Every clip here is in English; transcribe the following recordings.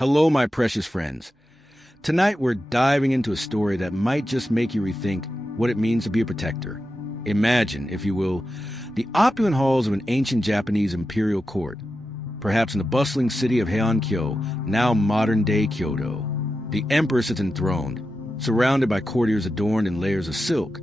Hello, my precious friends. Tonight we're diving into a story that might just make you rethink what it means to be a protector. Imagine, if you will, the opulent halls of an ancient Japanese imperial court, perhaps in the bustling city of Heian-kyo, now modern-day Kyoto. The emperor sits enthroned, surrounded by courtiers adorned in layers of silk,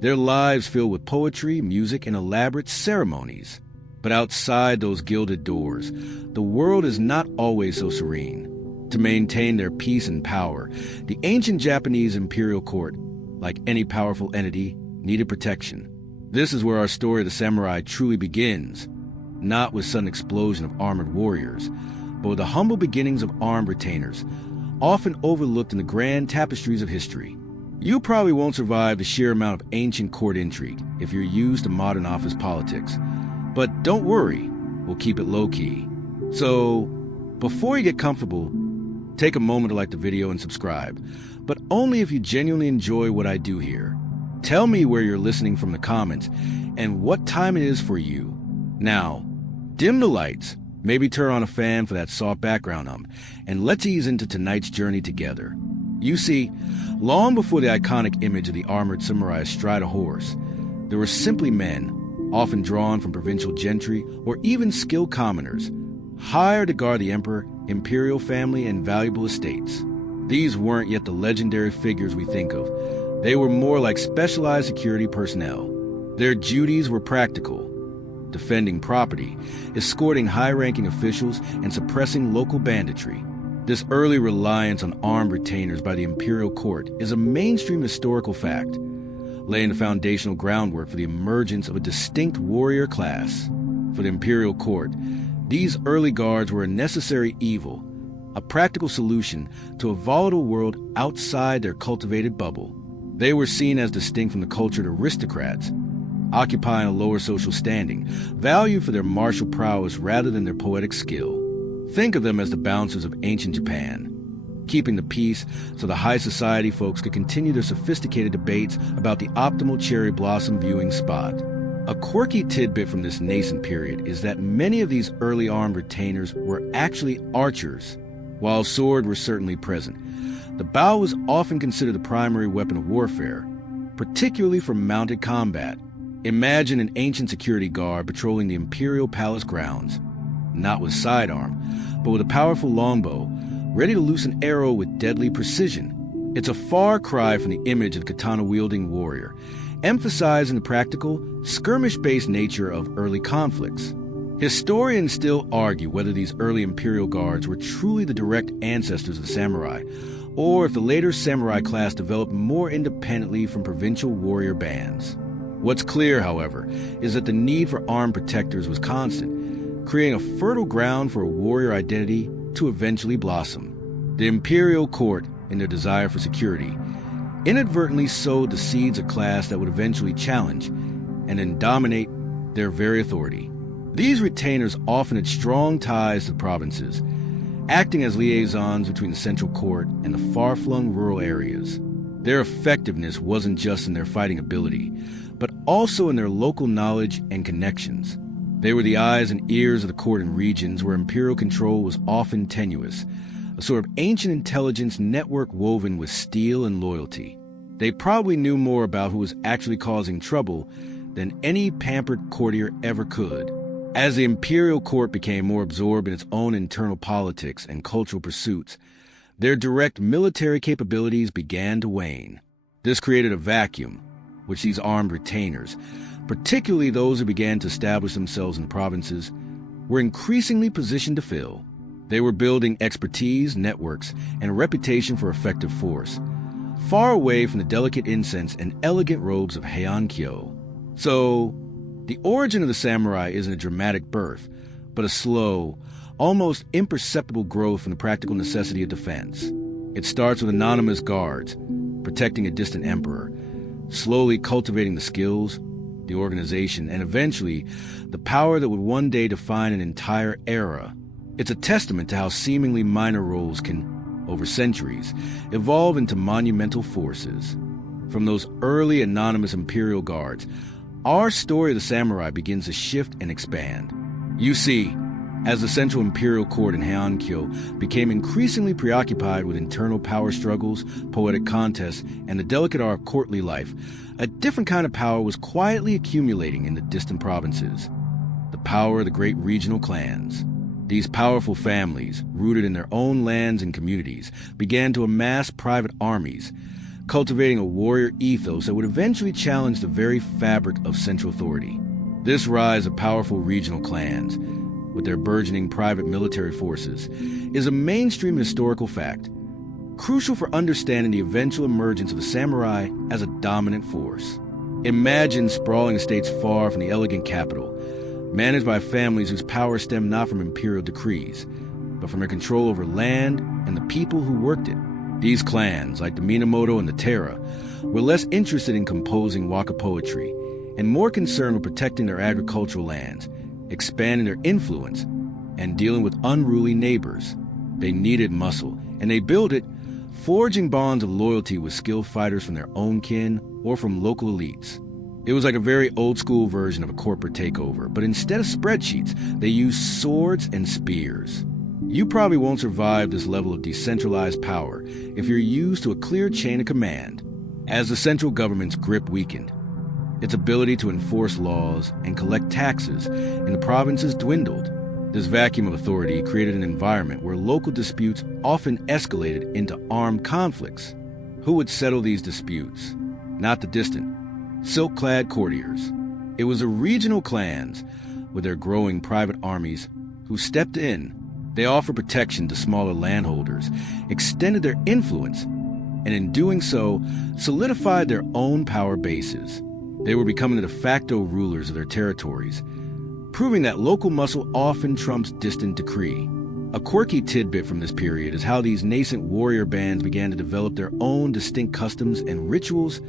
their lives filled with poetry, music, and elaborate ceremonies. But outside those gilded doors, the world is not always so serene. To maintain their peace and power, the ancient Japanese imperial court, like any powerful entity, needed protection. This is where our story of the samurai truly begins, not with sudden explosion of armored warriors, but with the humble beginnings of armed retainers, often overlooked in the grand tapestries of history. You probably won't survive the sheer amount of ancient court intrigue if you're used to modern office politics. But don't worry, we'll keep it low-key. So, before you get comfortable, take a moment to like the video and subscribe, but only if you genuinely enjoy what I do here. Tell me where you're listening from the comments and what time it is for you. Now, dim the lights, maybe turn on a fan for that soft background hum, and let's ease into tonight's journey together. You see, long before the iconic image of the armored samurai astride a horse, there were simply men, often drawn from provincial gentry or even skilled commoners, hired to guard the emperor, imperial family, and valuable estates. These weren't yet the legendary figures we think of. They were more like specialized security personnel. Their duties were practical: defending property, escorting high-ranking officials, and suppressing local banditry. This early reliance on armed retainers by the imperial court is a mainstream historical fact, laying the foundational groundwork for the emergence of a distinct warrior class. For the imperial court, these early guards were a necessary evil, a practical solution to a volatile world outside their cultivated bubble. They were seen as distinct from the cultured aristocrats, occupying a lower social standing, valued for their martial prowess rather than their poetic skill. Think of them as the bouncers of ancient Japan, keeping the peace so the high society folks could continue their sophisticated debates about the optimal cherry blossom viewing spot. A quirky tidbit from this nascent period is that many of these early armed retainers were actually archers. While swords were certainly present, the bow was often considered the primary weapon of warfare, particularly for mounted combat. Imagine an ancient security guard patrolling the imperial palace grounds, not with sidearm, but with a powerful longbow, ready to loose an arrow with deadly precision. It's a far cry from the image of the katana-wielding warrior, emphasizing the practical, skirmish-based nature of early conflicts. Historians still argue whether these early imperial guards were truly the direct ancestors of the samurai, or if the later samurai class developed more independently from provincial warrior bands. What's clear, however, is that the need for armed protectors was constant, creating a fertile ground for a warrior identity to eventually blossom. The imperial court, in their desire for security, inadvertently sowed the seeds of class that would eventually challenge and then dominate their very authority. These retainers often had strong ties to the provinces, acting as liaisons between the central court and the far-flung rural areas. Their effectiveness wasn't just in their fighting ability, but also in their local knowledge and connections. They were the eyes and ears of the court in regions where imperial control was often tenuous, a sort of ancient intelligence network woven with steel and loyalty. They probably knew more about who was actually causing trouble than any pampered courtier ever could. As the imperial court became more absorbed in its own internal politics and cultural pursuits, their direct military capabilities began to wane. This created a vacuum, which these armed retainers, particularly those who began to establish themselves in provinces, were increasingly positioned to fill. They were building expertise, networks, and a reputation for effective force, far away from the delicate incense and elegant robes of Heian-kyo. So, the origin of the samurai isn't a dramatic birth, but a slow, almost imperceptible growth from the practical necessity of defense. It starts with anonymous guards, protecting a distant emperor, slowly cultivating the skills, the organization, and eventually the power that would one day define an entire era. It's a testament to how seemingly minor roles can, over centuries, evolve into monumental forces. From those early anonymous imperial guards, our story of the samurai begins to shift and expand. You see, As the central imperial court in Heian-kyo became increasingly preoccupied with internal power struggles, poetic contests, and the delicate art of courtly life, a different kind of power was quietly accumulating in the distant provinces. The power of the great regional clans. These powerful families, rooted in their own lands and communities, began to amass private armies, cultivating a warrior ethos that would eventually challenge the very fabric of central authority. This rise of powerful regional clans, with their burgeoning private military forces, is a mainstream historical fact, crucial for understanding the eventual emergence of the samurai as a dominant force. Imagine sprawling estates far from the elegant capital, managed by families whose power stemmed not from imperial decrees, but from their control over land and the people who worked it. These clans, like the Minamoto and the Terra, were less interested in composing waka poetry and more concerned with protecting their agricultural lands, expanding their influence, and dealing with unruly neighbors. They needed muscle, and they built it, forging bonds of loyalty with skilled fighters from their own kin or from local elites. It was like a very old-school version of a corporate takeover, but instead of spreadsheets, they used swords and spears. You probably won't survive this level of decentralized power if you're used to a clear chain of command. As the central government's grip weakened, its ability to enforce laws and collect taxes in the provinces dwindled. This vacuum of authority created an environment where local disputes often escalated into armed conflicts. Who would settle these disputes? Not the distant, silk-clad courtiers. It was the regional clans, with their growing private armies, who stepped in. They offered protection to smaller landholders, extended their influence, and in doing so, solidified their own power bases. They were becoming the de facto rulers of their territories, proving that local muscle often trumps distant decree. A quirky tidbit from this period is how these nascent warrior bands began to develop their own distinct customs and rituals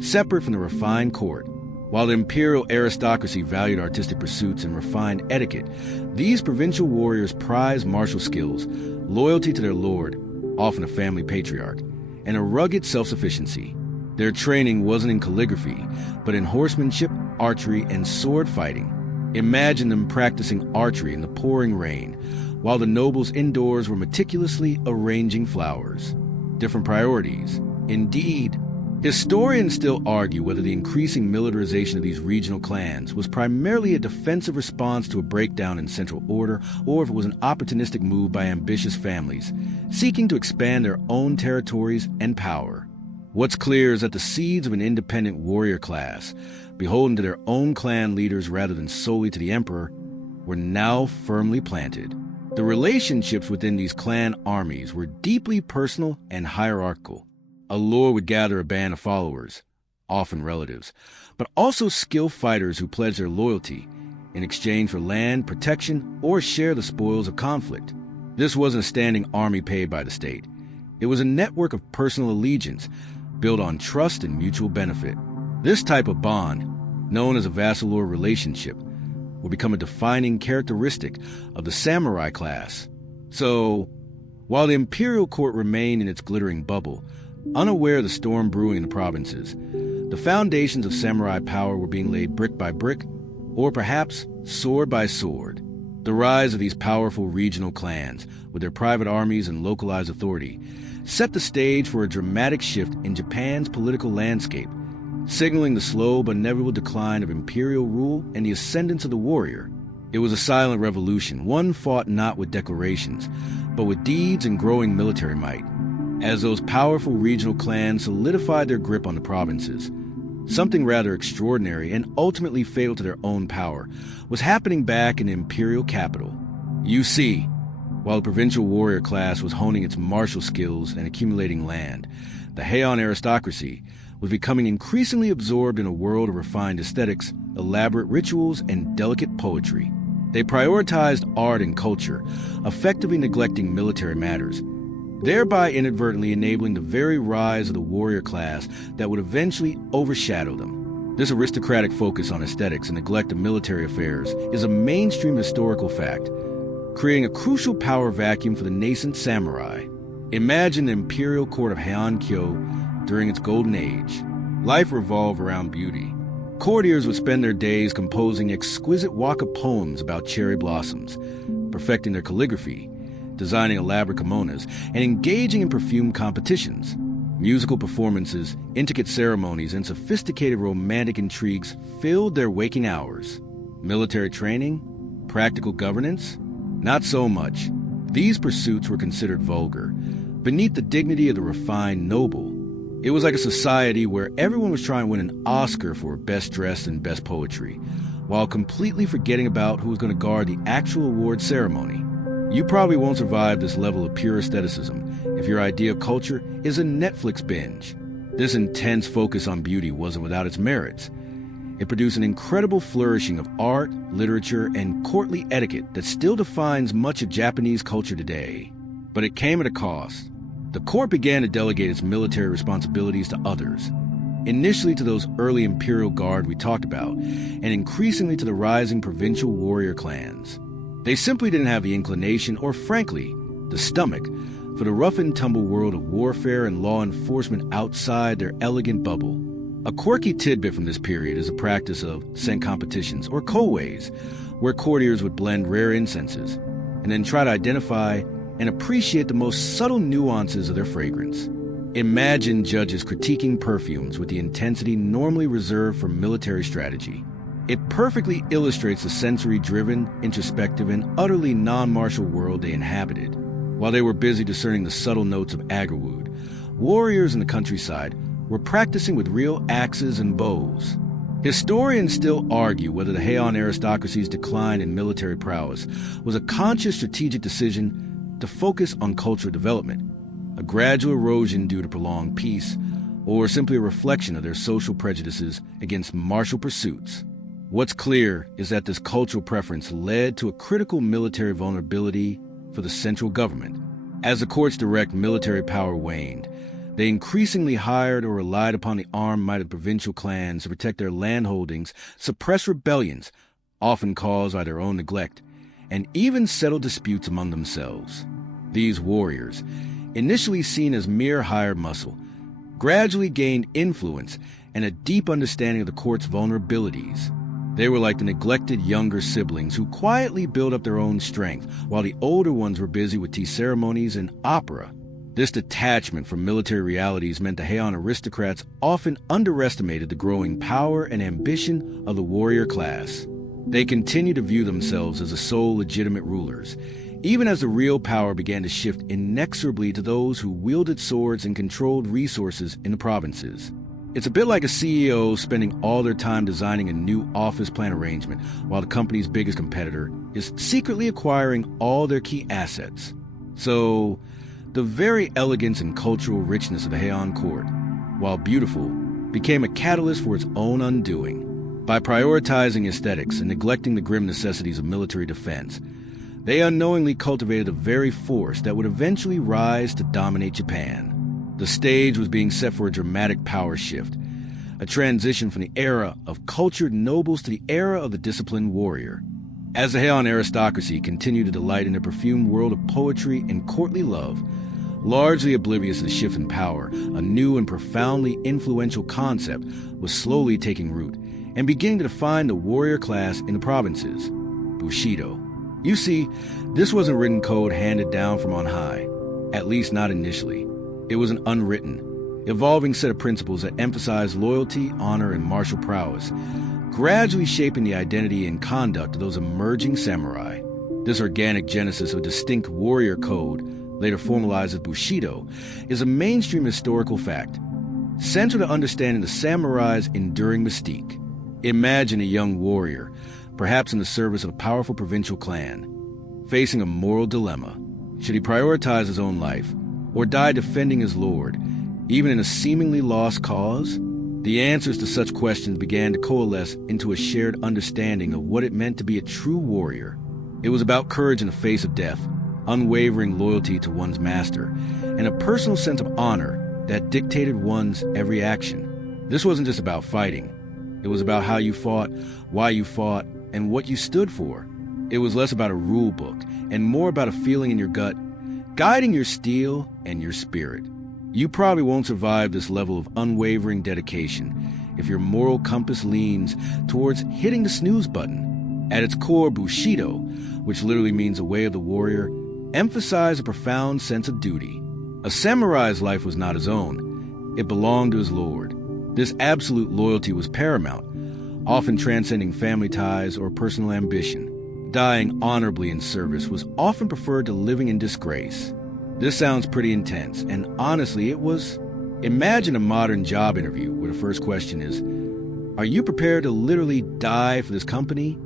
separate from the refined court. While the imperial aristocracy valued artistic pursuits and refined etiquette, these provincial warriors prized martial skills, loyalty to their lord, often a family patriarch, and a rugged self-sufficiency. Their training wasn't in calligraphy, but in horsemanship, archery, and sword fighting. Imagine them practicing archery in the pouring rain, while the nobles indoors were meticulously arranging flowers. Different priorities. Indeed, historians still argue whether the increasing militarization of these regional clans was primarily a defensive response to a breakdown in central order, or if it was an opportunistic move by ambitious families, seeking to expand their own territories and power. What's clear is that the seeds of an independent warrior class, beholden to their own clan leaders rather than solely to the emperor, were now firmly planted. The relationships within these clan armies were deeply personal and hierarchical. A lord would gather a band of followers, often relatives, but also skilled fighters who pledged their loyalty in exchange for land, protection, or share the spoils of conflict. This wasn't a standing army paid by the state. It was a network of personal allegiance built on trust and mutual benefit. This type of bond, known as a vassal-lord relationship, would become a defining characteristic of the samurai class. So, while the imperial court remained in its glittering bubble, unaware of the storm brewing in the provinces, the foundations of samurai power were being laid brick by brick, or perhaps sword by sword. The rise of these powerful regional clans, with their private armies and localized authority, set the stage for a dramatic shift in Japan's political landscape, signaling the slow but inevitable decline of imperial rule and the ascendance of the warrior. It was a silent revolution, one fought not with declarations, but with deeds and growing military might. As those powerful regional clans solidified their grip on the provinces, something rather extraordinary and ultimately fatal to their own power was happening back in the imperial capital. You see, while the provincial warrior class was honing its martial skills and accumulating land, the Heian aristocracy was becoming increasingly absorbed in a world of refined aesthetics, elaborate rituals, and delicate poetry. They prioritized art and culture, effectively neglecting military matters, thereby inadvertently enabling the very rise of the warrior class that would eventually overshadow them. This aristocratic focus on aesthetics and neglect of military affairs is a mainstream historical fact, creating a crucial power vacuum for the nascent samurai. Imagine the imperial court of Heian-kyo during its golden age. Life revolved around beauty. Courtiers would spend their days composing exquisite waka poems about cherry blossoms, perfecting their calligraphy, designing elaborate kimonos, and engaging in perfume competitions. Musical performances, intricate ceremonies, and sophisticated romantic intrigues filled their waking hours. Military training? Practical governance? Not so much. These pursuits were considered vulgar, beneath the dignity of the refined noble. It was like a society where everyone was trying to win an Oscar for best dress and best poetry, while completely forgetting about who was going to guard the actual award ceremony. You probably won't survive this level of pure aestheticism if your idea of culture is a Netflix binge. This intense focus on beauty wasn't without its merits. It produced an incredible flourishing of art, literature, and courtly etiquette that still defines much of Japanese culture today. But it came at a cost. The court began to delegate its military responsibilities to others, initially to those early imperial guard we talked about, and increasingly to the rising provincial warrior clans. They simply didn't have the inclination or, frankly, the stomach for the rough-and-tumble world of warfare and law enforcement outside their elegant bubble. A quirky tidbit from this period is the practice of scent competitions, or koweis, where courtiers would blend rare incenses and then try to identify and appreciate the most subtle nuances of their fragrance. Imagine judges critiquing perfumes with the intensity normally reserved for military strategy. It perfectly illustrates the sensory-driven, introspective, and utterly non-martial world they inhabited. While they were busy discerning the subtle notes of agarwood, warriors in the countryside were practicing with real axes and bows. Historians still argue whether the Heian aristocracy's decline in military prowess was a conscious strategic decision to focus on cultural development, a gradual erosion due to prolonged peace, or simply a reflection of their social prejudices against martial pursuits. What's clear is that this cultural preference led to a critical military vulnerability for the central government. As the court's direct military power waned, they increasingly hired or relied upon the armed might of provincial clans to protect their landholdings, suppress rebellions, often caused by their own neglect, and even settle disputes among themselves. These warriors, initially seen as mere hired muscle, gradually gained influence and a deep understanding of the court's vulnerabilities. They were like the neglected younger siblings who quietly built up their own strength, while the older ones were busy with tea ceremonies and opera. This detachment from military realities meant the Heian aristocrats often underestimated the growing power and ambition of the warrior class. They continued to view themselves as the sole legitimate rulers, even as the real power began to shift inexorably to those who wielded swords and controlled resources in the provinces. It's a bit like a CEO spending all their time designing a new office plan arrangement while the company's biggest competitor is secretly acquiring all their key assets. So, the very elegance and cultural richness of the Heian court, while beautiful, became a catalyst for its own undoing. By prioritizing aesthetics and neglecting the grim necessities of military defense, they unknowingly cultivated the very force that would eventually rise to dominate Japan. The stage was being set for a dramatic power shift, a transition from the era of cultured nobles to the era of the disciplined warrior. As the Heian aristocracy continued to delight in their perfumed world of poetry and courtly love, largely oblivious to the shift in power, a new and profoundly influential concept was slowly taking root and beginning to define the warrior class in the provinces: Bushido. You see, this wasn't written code handed down from on high, at least not initially. It was an unwritten, evolving set of principles that emphasized loyalty, honor, and martial prowess, gradually shaping the identity and conduct of those emerging samurai. This organic genesis of distinct warrior code, later formalized as Bushido, is a mainstream historical fact, central to understanding the samurai's enduring mystique. Imagine a young warrior, perhaps in the service of a powerful provincial clan, facing a moral dilemma. Should he prioritize his own life, or die defending his lord, even in a seemingly lost cause? The answers to such questions began to coalesce into a shared understanding of what it meant to be a true warrior. It was about courage in the face of death, unwavering loyalty to one's master, and a personal sense of honor that dictated one's every action. This wasn't just about fighting. It was about how you fought, why you fought, and what you stood for. It was less about a rule book and more about a feeling in your gut, guiding your steel and your spirit. You probably won't survive this level of unwavering dedication if your moral compass leans towards hitting the snooze button. At its core, Bushido which literally means a way of the warrior, emphasized a profound sense of duty. A samurai's life was not his own. It belonged to his lord. This absolute loyalty was paramount, often transcending family ties or personal ambition. Dying honorably in service was often preferred to living in disgrace. This sounds pretty intense, and honestly, it was. Imagine a modern job interview where the first question is, "Are you prepared to literally die for this company?"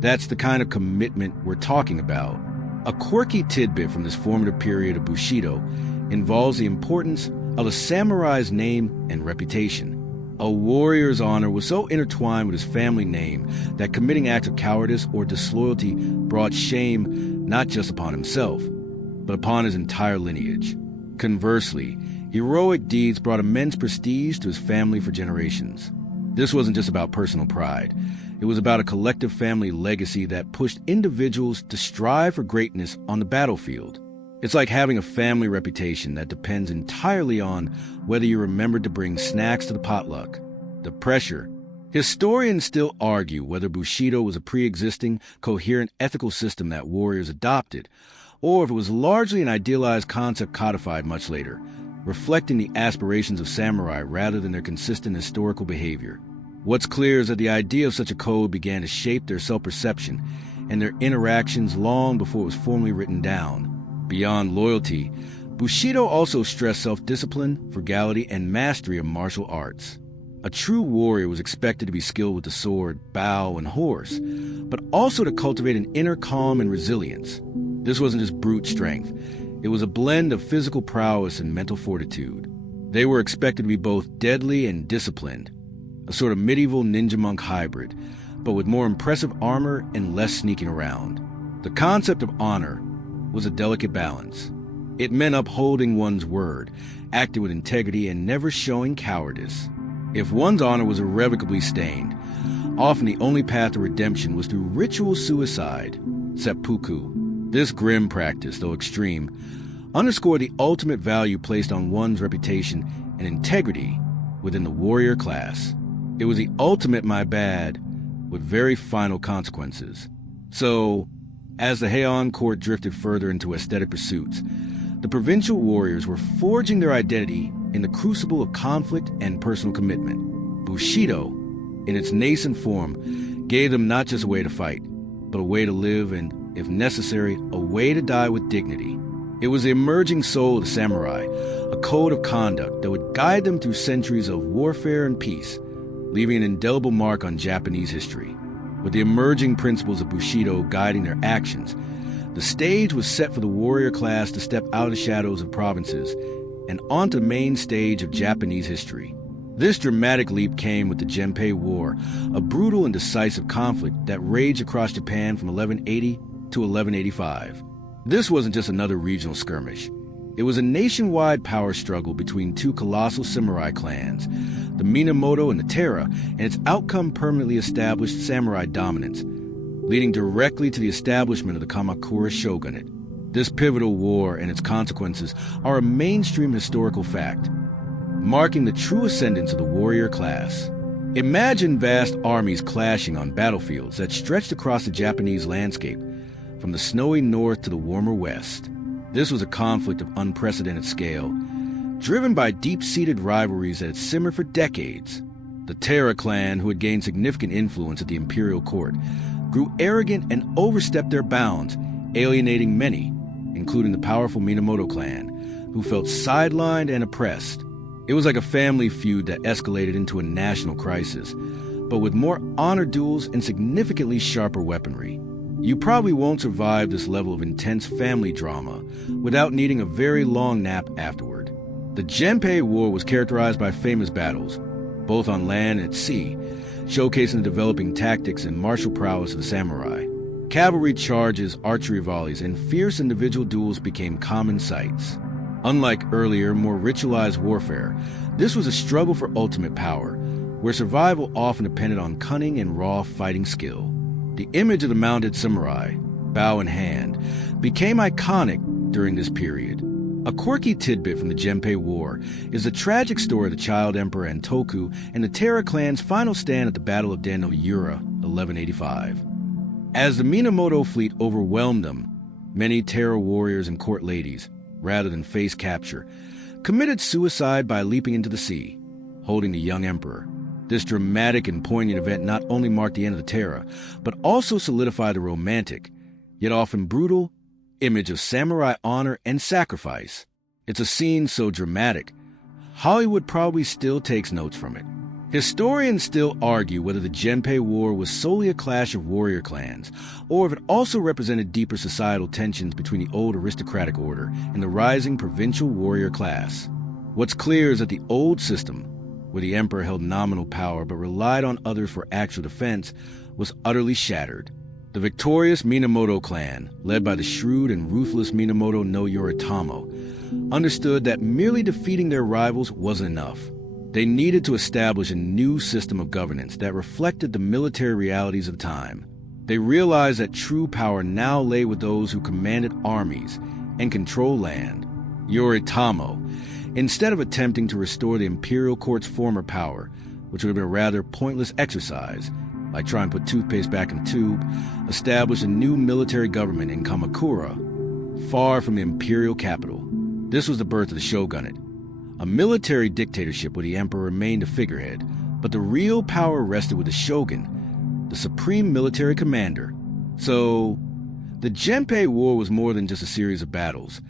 That's the kind of commitment we're talking about. A quirky tidbit from this formative period of Bushido involves the importance of a samurai's name and reputation. A warrior's honor was so intertwined with his family name that committing acts of cowardice or disloyalty brought shame not just upon himself, but upon his entire lineage. Conversely, heroic deeds brought immense prestige to his family for generations. This wasn't just about personal pride. It was about a collective family legacy that pushed individuals to strive for greatness on the battlefield. It's like having a family reputation that depends entirely on whether you remembered to bring snacks to the potluck. The pressure. Historians still argue whether Bushido was a pre-existing, coherent ethical system that warriors adopted, or if it was largely an idealized concept codified much later, reflecting the aspirations of samurai rather than their consistent historical behavior. What's clear is that the idea of such a code began to shape their self-perception and their interactions long before it was formally written down. Beyond loyalty, Bushido also stressed self-discipline, frugality, and mastery of martial arts. A true warrior was expected to be skilled with the sword, bow, and horse, but also to cultivate an inner calm and resilience. This wasn't just brute strength. It was a blend of physical prowess and mental fortitude. They were expected to be both deadly and disciplined, a sort of medieval ninja monk hybrid, but with more impressive armor and less sneaking around. The concept of honor was a delicate balance. It meant upholding one's word, acting with integrity, and never showing cowardice. If one's honor was irrevocably stained, often the only path to redemption was through ritual suicide, seppuku. This grim practice, though extreme, underscored the ultimate value placed on one's reputation and integrity within the warrior class. It was the ultimate my bad, with very final consequences. So, as the Heian court drifted further into aesthetic pursuits, the provincial warriors were forging their identity in the crucible of conflict and personal commitment. Bushido, in its nascent form, gave them not just a way to fight, but a way to live and, if necessary, a way to die with dignity. It was the emerging soul of the samurai, a code of conduct that would guide them through centuries of warfare and peace, leaving an indelible mark on Japanese history. With the emerging principles of Bushido guiding their actions, the stage was set for the warrior class to step out of the shadows of provinces and onto the main stage of Japanese history. This dramatic leap came with the Genpei War, a brutal and decisive conflict that raged across Japan from 1180 to 1185. This wasn't just another regional skirmish. It was a nationwide power struggle between two colossal samurai clans, the Minamoto and the Taira, and its outcome permanently established samurai dominance, leading directly to the establishment of the Kamakura shogunate. This pivotal war and its consequences are a mainstream historical fact, marking the true ascendance of the warrior class. Imagine vast armies clashing on battlefields that stretched across the Japanese landscape, from the snowy north to the warmer west. This was a conflict of unprecedented scale, driven by deep-seated rivalries that had simmered for decades. The Taira clan, who had gained significant influence at the imperial court, grew arrogant and overstepped their bounds, alienating many, including the powerful Minamoto clan, who felt sidelined and oppressed. It was like a family feud that escalated into a national crisis, but with more honor duels and significantly sharper weaponry. You probably won't survive this level of intense family drama without needing a very long nap afterward. The Genpei War was characterized by famous battles, both on land and at sea, showcasing the developing tactics and martial prowess of the samurai. Cavalry charges, archery volleys, and fierce individual duels became common sights. Unlike earlier, more ritualized warfare, this was a struggle for ultimate power, where survival often depended on cunning and raw fighting skill. The image of the mounted samurai, bow in hand, became iconic during this period. A quirky tidbit from the Genpei War is the tragic story of the child emperor Antoku and the Taira clan's final stand at the Battle of Danoyura, 1185. As the Minamoto fleet overwhelmed them, many terror warriors and court ladies, rather than face capture, committed suicide by leaping into the sea, holding the young emperor. This dramatic and poignant event not only marked the end of the Terror, but also solidified the romantic, yet often brutal, image of samurai honor and sacrifice. It's a scene so dramatic, Hollywood probably still takes notes from it. Historians still argue whether the Genpei War was solely a clash of warrior clans, or if it also represented deeper societal tensions between the old aristocratic order and the rising provincial warrior class. What's clear is that the old system, where the emperor held nominal power but relied on others for actual defense, was utterly shattered. The victorious Minamoto clan, led by the shrewd and ruthless Minamoto no Yoritamo, understood that merely defeating their rivals wasn't enough. They needed to establish a new system of governance that reflected the military realities of the time. They realized that true power now lay with those who commanded armies and controlled land. Yoritamo, instead of attempting to restore the imperial court's former power, which would have been a rather pointless exercise, like trying to put toothpaste back in the tube, established a new military government in Kamakura, far from the imperial capital. This was the birth of the shogunate, a military dictatorship where the emperor remained a figurehead, but the real power rested with the shogun, the supreme military commander. So, the Genpei War was more than just a series of battles.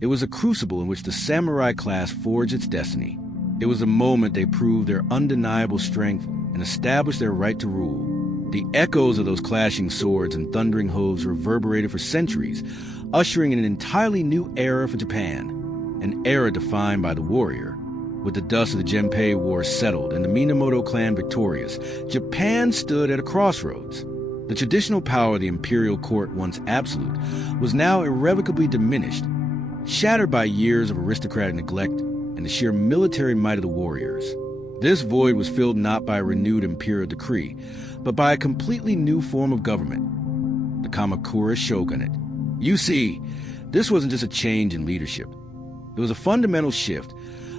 It was a crucible in which the samurai class forged its destiny. It was a moment they proved their undeniable strength and established their right to rule. The echoes of those clashing swords and thundering hooves reverberated for centuries, ushering in an entirely new era for Japan, an era defined by the warrior. With the dust of the Genpei War settled and the Minamoto clan victorious, Japan stood at a crossroads. The traditional power of the imperial court, once absolute, was now irrevocably diminished, shattered by years of aristocratic neglect and the sheer military might of the warriors. This void was filled not by a renewed imperial decree, but by a completely new form of government, the Kamakura shogunate. You see, this wasn't just a change in leadership. It was a fundamental shift,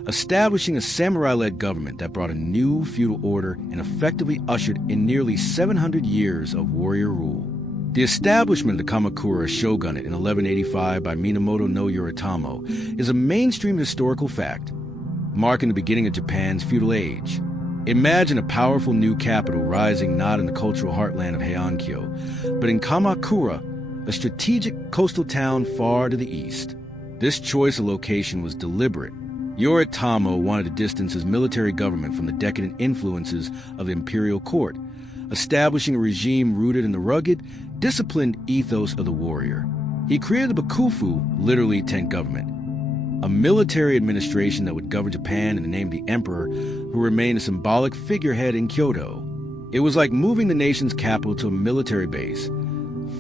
establishing a samurai-led government that brought a new feudal order and effectively ushered in nearly 700 years of warrior rule. The establishment of the Kamakura shogunate in 1185 by Minamoto no Yoritamo is a mainstream historical fact, marking the beginning of Japan's feudal age. Imagine a powerful new capital rising not in the cultural heartland of Heian-kyo, but in Kamakura, a strategic coastal town far to the east. This choice of location was deliberate. Yoritamo wanted to distance his military government from the decadent influences of the imperial court, establishing a regime rooted in the rugged, disciplined ethos of the warrior. He created the Bakufu, literally tent government, a military administration that would govern Japan in the name of the emperor, who remained a symbolic figurehead in Kyoto. It was like moving the nation's capital to a military base,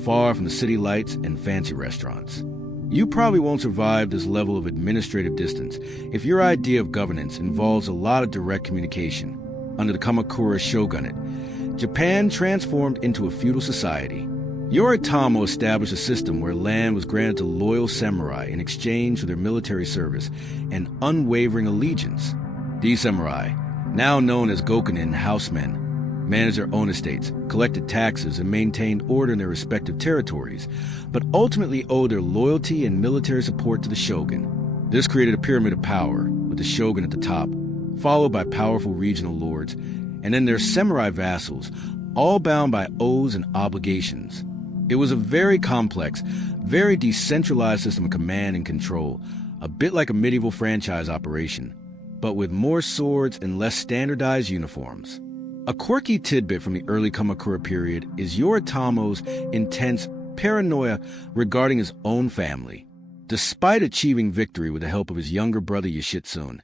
far from the city lights and fancy restaurants. You probably won't survive this level of administrative distance if your idea of governance involves a lot of direct communication. Under the Kamakura shogunate, Japan transformed into a feudal society. Yoritamo established a system where land was granted to loyal samurai in exchange for their military service and unwavering allegiance. These samurai, now known as gokunin housemen, managed their own estates, collected taxes, and maintained order in their respective territories, but ultimately owed their loyalty and military support to the shogun. This created a pyramid of power, with the shogun at the top, followed by powerful regional lords, and then their samurai vassals, all bound by oaths and obligations. It was a very complex, very decentralized system of command and control, a bit like a medieval franchise operation, but with more swords and less standardized uniforms. A quirky tidbit from the early Kamakura period is Yoritamo's intense paranoia regarding his own family. Despite achieving victory with the help of his younger brother Yoshitsune,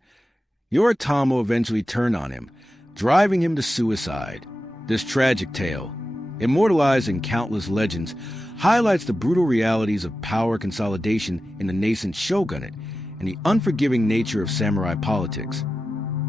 Yoritamo eventually turned on him, driving him to suicide. This tragic tale, immortalized in countless legends, highlights the brutal realities of power consolidation in the nascent shogunate and the unforgiving nature of samurai politics,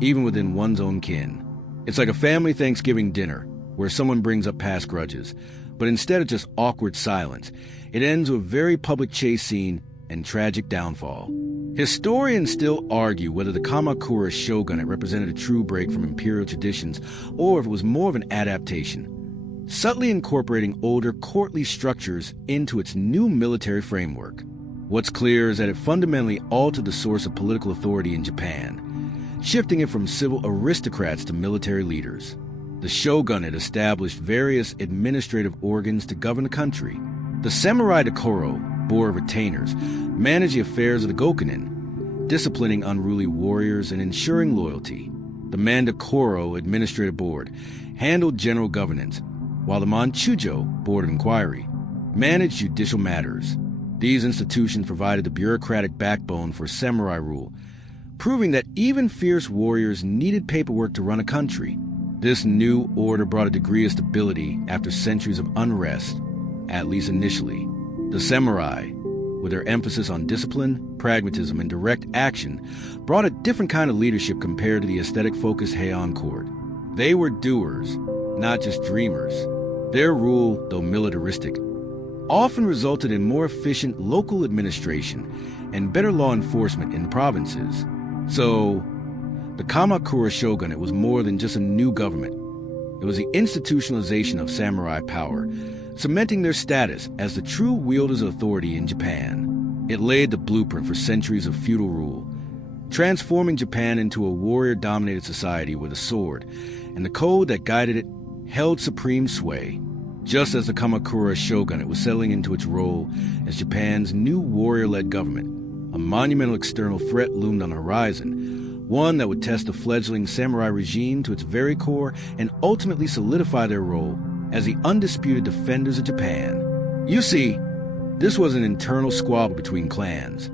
even within one's own kin. It's like a family Thanksgiving dinner where someone brings up past grudges, but instead of just awkward silence, it ends with a very public chase scene and tragic downfall. Historians still argue whether the Kamakura shogunate represented a true break from imperial traditions or if it was more of an adaptation. subtly incorporating older courtly structures into its new military framework. What's clear is that it fundamentally altered the source of political authority in Japan, shifting it from civil aristocrats to military leaders. The shogunate established various administrative organs to govern the country. The samurai dokoro, board of retainers, managed the affairs of the gokunin, disciplining unruly warriors and ensuring loyalty. The mandokoro administrative board handled general governance, while the manchujo, board of inquiry, managed judicial matters. These institutions provided the bureaucratic backbone for samurai rule, proving that even fierce warriors needed paperwork to run a country. This new order brought a degree of stability after centuries of unrest, at least initially. The samurai, with their emphasis on discipline, pragmatism, and direct action, brought a different kind of leadership compared to the aesthetic-focused Heian court. They were doers, not just dreamers. Their rule, though militaristic, often resulted in more efficient local administration and better law enforcement in the provinces. So, the Kamakura shogunate was more than just a new government. It was the institutionalization of samurai power, cementing their status as the true wielders of authority in Japan. It laid the blueprint for centuries of feudal rule, transforming Japan into a warrior-dominated society where the sword and the code that guided it held supreme sway. Just as the Kamakura shogunate was settling into its role as Japan's new warrior-led government, a monumental external threat loomed on the horizon, one that would test the fledgling samurai regime to its very core and ultimately solidify their role as the undisputed defenders of Japan. You see, this was an internal squabble between clans.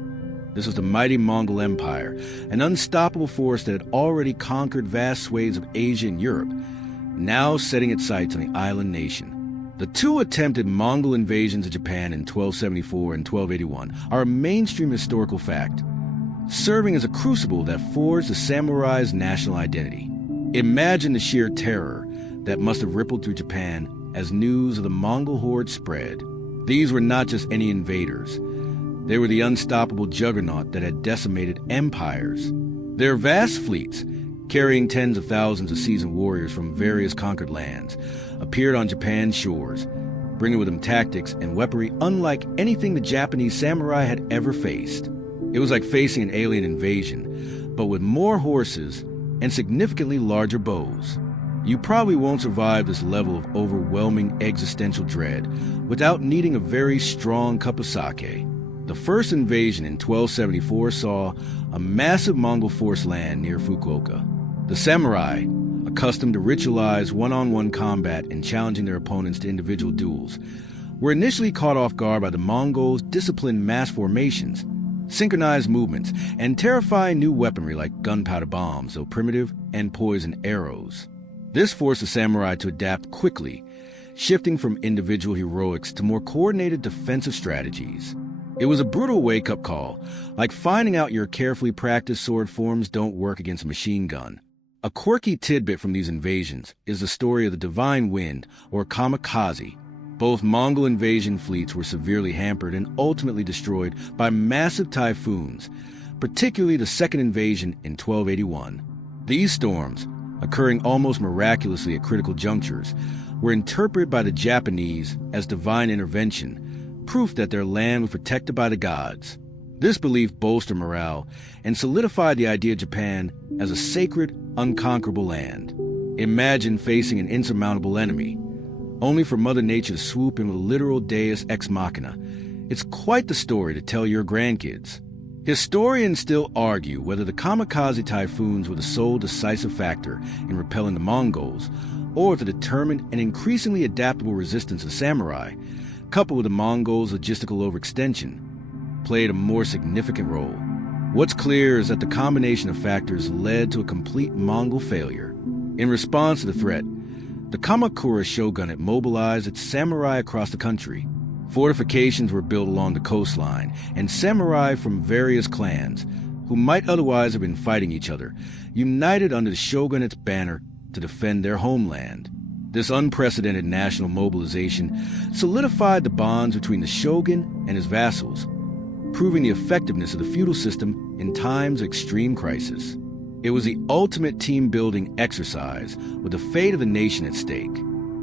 This was the mighty Mongol Empire, an unstoppable force that had already conquered vast swathes of Asia and Europe, now setting its sights on the island nation. The two attempted Mongol invasions of Japan in 1274 and 1281 are a mainstream historical fact, serving as a crucible that forged the samurai's national identity. Imagine the sheer terror that must have rippled through Japan as news of the Mongol horde spread. These were not just any invaders. They were the unstoppable juggernaut that had decimated empires. Their vast fleets, carrying tens of thousands of seasoned warriors from various conquered lands, appeared on Japan's shores, bringing with them tactics and weaponry unlike anything the Japanese samurai had ever faced. It was like facing an alien invasion, but with more horses and significantly larger bows. You probably won't survive this level of overwhelming existential dread without needing a very strong cup of sake. The first invasion in 1274 saw a massive Mongol force land near Fukuoka. The samurai, accustomed to ritualized one-on-one combat and challenging their opponents to individual duels, were initially caught off guard by the Mongols' disciplined mass formations, synchronized movements, and terrifying new weaponry like gunpowder bombs, though primitive, and poison arrows. This forced the samurai to adapt quickly, shifting from individual heroics to more coordinated defensive strategies. It was a brutal wake-up call, like finding out your carefully practiced sword forms don't work against a machine gun. A quirky tidbit from these invasions is the story of the Divine Wind, or kamikaze. Both Mongol invasion fleets were severely hampered and ultimately destroyed by massive typhoons, particularly the second invasion in 1281. These storms, occurring almost miraculously at critical junctures, were interpreted by the Japanese as divine intervention, proof that their land was protected by the gods. This belief bolstered morale and solidified the idea of Japan as a sacred, unconquerable land. Imagine facing an insurmountable enemy, only for Mother Nature to swoop in with a literal deus ex machina. It's quite the story to tell your grandkids. Historians still argue whether the kamikaze typhoons were the sole decisive factor in repelling the Mongols, or if the determined and increasingly adaptable resistance of samurai, coupled with the Mongols' logistical overextension, played a more significant role. What's clear is that the combination of factors led to a complete Mongol failure. In response to the threat, the Kamakura shogunate mobilized its samurai across the country. Fortifications were built along the coastline, and samurai from various clans, who might otherwise have been fighting each other, united under the shogunate's banner to defend their homeland. This unprecedented national mobilization solidified the bonds between the shogun and his vassals, proving the effectiveness of the feudal system in times of extreme crisis. It was the ultimate team-building exercise with the fate of the nation at stake.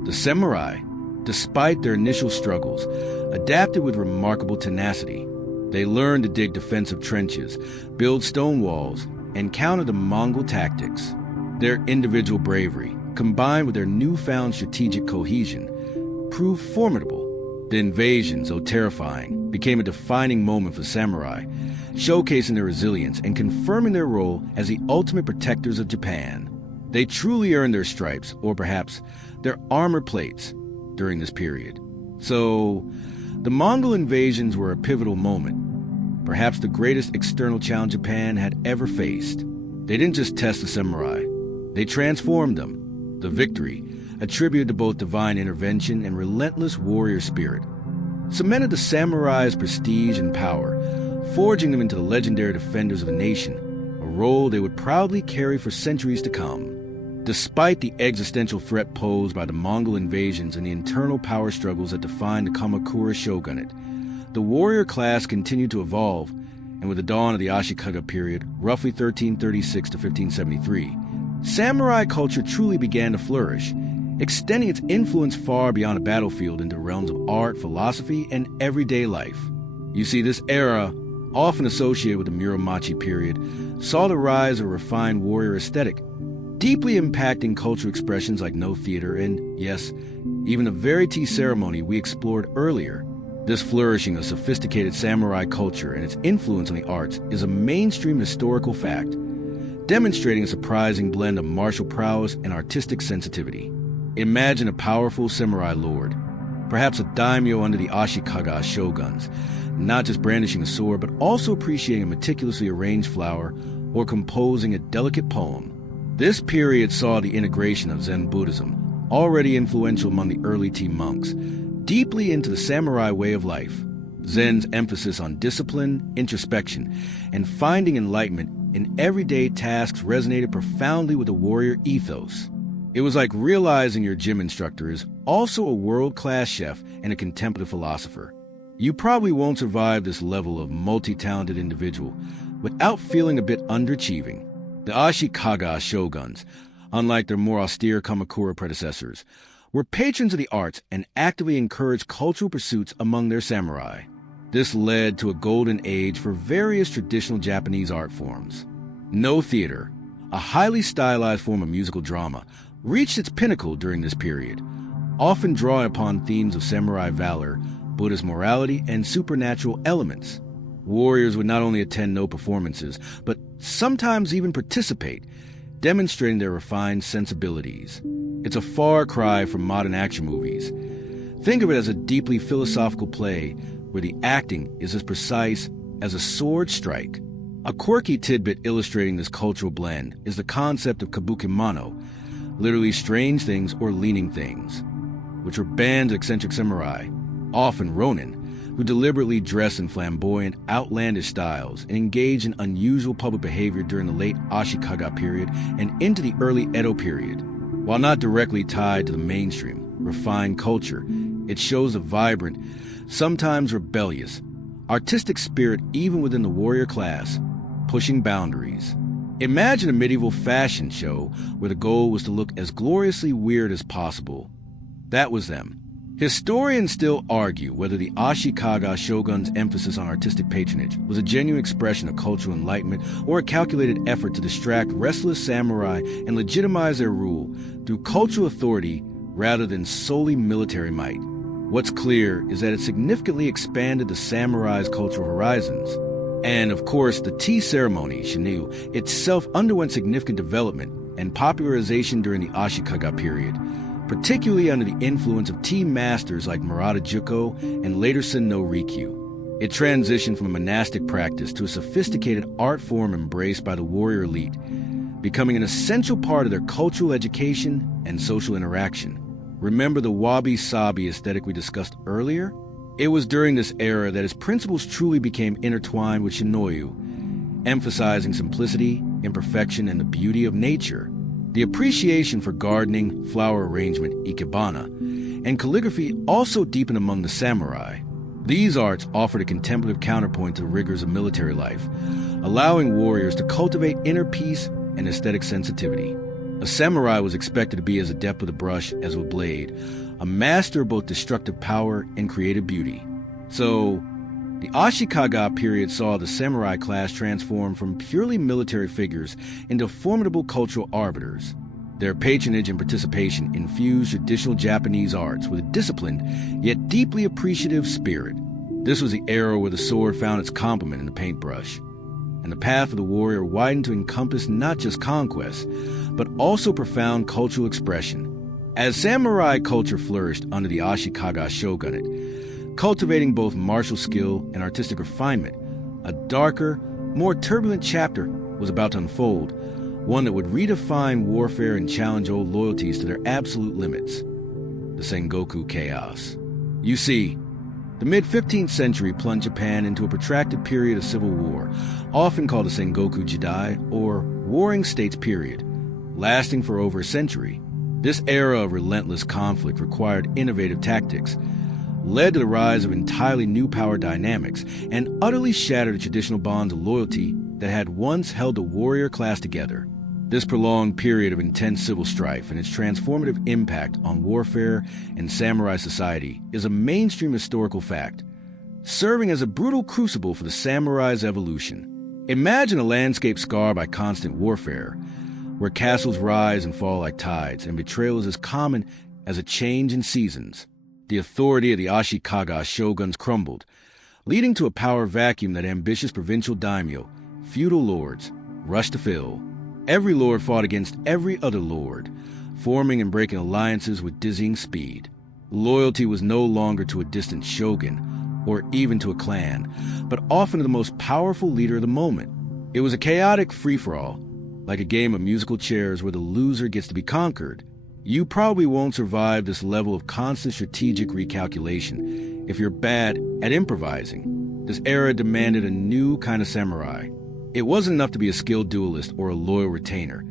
The samurai, despite their initial struggles, adapted with remarkable tenacity. They learned to dig defensive trenches, build stone walls, and counter the Mongol tactics. Their individual bravery, combined with their newfound strategic cohesion, proved formidable. The invasions, though terrifying, became a defining moment for samurai, showcasing their resilience and confirming their role as the ultimate protectors of Japan. They truly earned their stripes, or perhaps their armor plates, during this period. So, the Mongol invasions were a pivotal moment, perhaps the greatest external challenge Japan had ever faced. They didn't just test the samurai, they transformed them. The victory, attributed to both divine intervention and relentless warrior spirit, cemented the samurai's prestige and power, forging them into the legendary defenders of the nation, a role they would proudly carry for centuries to come. Despite the existential threat posed by the Mongol invasions and the internal power struggles that defined the Kamakura shogunate, the warrior class continued to evolve, and with the dawn of the Ashikaga period, roughly 1336 to 1573, samurai culture truly began to flourish, extending its influence far beyond the battlefield into realms of art, philosophy, and everyday life. You see, this era, often associated with the Muromachi period, saw the rise of a refined warrior aesthetic, deeply impacting cultural expressions like no theater and, yes, even the very tea ceremony we explored earlier. This flourishing of sophisticated samurai culture and its influence on the arts is a mainstream historical fact, demonstrating a surprising blend of martial prowess and artistic sensitivity. Imagine a powerful samurai lord, perhaps a daimyo under the Ashikaga shoguns, not just brandishing a sword, but also appreciating a meticulously arranged flower or composing a delicate poem. This period saw the integration of Zen Buddhism, already influential among the early tea monks, deeply into the samurai way of life. Zen's emphasis on discipline, introspection, and finding enlightenment in everyday tasks resonated profoundly with the warrior ethos. It was like realizing your gym instructor is also a world-class chef and a contemplative philosopher. You probably won't survive this level of multi-talented individual without feeling a bit underachieving. The Ashikaga shoguns, unlike their more austere Kamakura predecessors, were patrons of the arts and actively encouraged cultural pursuits among their samurai. This led to a golden age for various traditional Japanese art forms. No theater, a highly stylized form of musical drama, reached its pinnacle during this period, often drawing upon themes of samurai valor, Buddhist morality, and supernatural elements. Warriors would not only attend no performances, but sometimes even participate, demonstrating their refined sensibilities. It's a far cry from modern action movies. Think of it as a deeply philosophical play where the acting is as precise as a sword strike. A quirky tidbit illustrating this cultural blend is the concept of kabukimano, literally strange things or leaning things, which were bands of eccentric samurai, often ronin, who deliberately dress in flamboyant, outlandish styles and engage in unusual public behavior during the late Ashikaga period and into the early Edo period. While not directly tied to the mainstream, refined culture, it shows a vibrant, sometimes rebellious, artistic spirit even within the warrior class, pushing boundaries. Imagine a medieval fashion show where the goal was to look as gloriously weird as possible. That was them. Historians still argue whether the Ashikaga shogun's emphasis on artistic patronage was a genuine expression of cultural enlightenment or a calculated effort to distract restless samurai and legitimize their rule through cultural authority rather than solely military might. What's clear is that it significantly expanded the samurai's cultural horizons. And of course, the tea ceremony, Shinryu, itself underwent significant development and popularization during the Ashikaga period, particularly under the influence of tea masters like Murata Juko and later Sen no Rikyu. It transitioned from a monastic practice to a sophisticated art form embraced by the warrior elite, becoming an essential part of their cultural education and social interaction. Remember the wabi-sabi aesthetic we discussed earlier? It was during this era that its principles truly became intertwined with Shinryu, emphasizing simplicity, imperfection, and the beauty of nature. The appreciation for gardening, flower arrangement, ikebana, and calligraphy also deepened among the samurai. These arts offered a contemplative counterpoint to the rigors of military life, allowing warriors to cultivate inner peace and aesthetic sensitivity. A samurai was expected to be as adept with a brush as with a blade, a master of both destructive power and creative beauty. So, the Ashikaga period saw the samurai class transform from purely military figures into formidable cultural arbiters. Their patronage and participation infused traditional Japanese arts with a disciplined, yet deeply appreciative spirit. This was the era where the sword found its complement in the paintbrush, and the path of the warrior widened to encompass not just conquest, but also profound cultural expression. As samurai culture flourished under the Ashikaga shogunate, cultivating both martial skill and artistic refinement, a darker, more turbulent chapter was about to unfold, one that would redefine warfare and challenge old loyalties to their absolute limits: the Sengoku chaos. You see, the mid-15th century plunged Japan into a protracted period of civil war, often called the Sengoku Jidai, or Warring States period, lasting for over a century. This era of relentless conflict required innovative tactics, led to the rise of entirely new power dynamics, and utterly shattered the traditional bonds of loyalty that had once held the warrior class together. This prolonged period of intense civil strife and its transformative impact on warfare and samurai society is a mainstream historical fact, serving as a brutal crucible for the samurai's evolution. Imagine a landscape scarred by constant warfare, where castles rise and fall like tides, and betrayal is as common as a change in seasons. The authority of the Ashikaga shoguns crumbled, leading to a power vacuum that ambitious provincial daimyo, feudal lords, rushed to fill. Every lord fought against every other lord, forming and breaking alliances with dizzying speed. Loyalty was no longer to a distant shogun, or even to a clan, but often to the most powerful leader of the moment. It was a chaotic free-for-all, like a game of musical chairs where the loser gets to be conquered. You probably won't survive this level of constant strategic recalculation if you're bad at improvising. This era demanded a new kind of samurai. It wasn't enough to be a skilled duelist or a loyal retainer.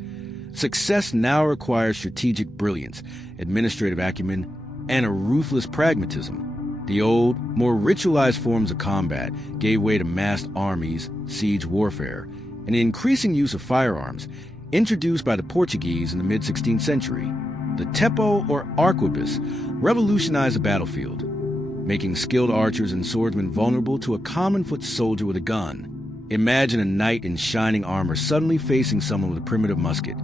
Success now requires strategic brilliance, administrative acumen, and a ruthless pragmatism. The old, more ritualized forms of combat gave way to massed armies, siege warfare, and the increasing use of firearms, introduced by the Portuguese in the mid-16th century. The teppo or arquebus revolutionized the battlefield, making skilled archers and swordsmen vulnerable to a common foot soldier with a gun. Imagine a knight in shining armor suddenly facing someone with a primitive musket.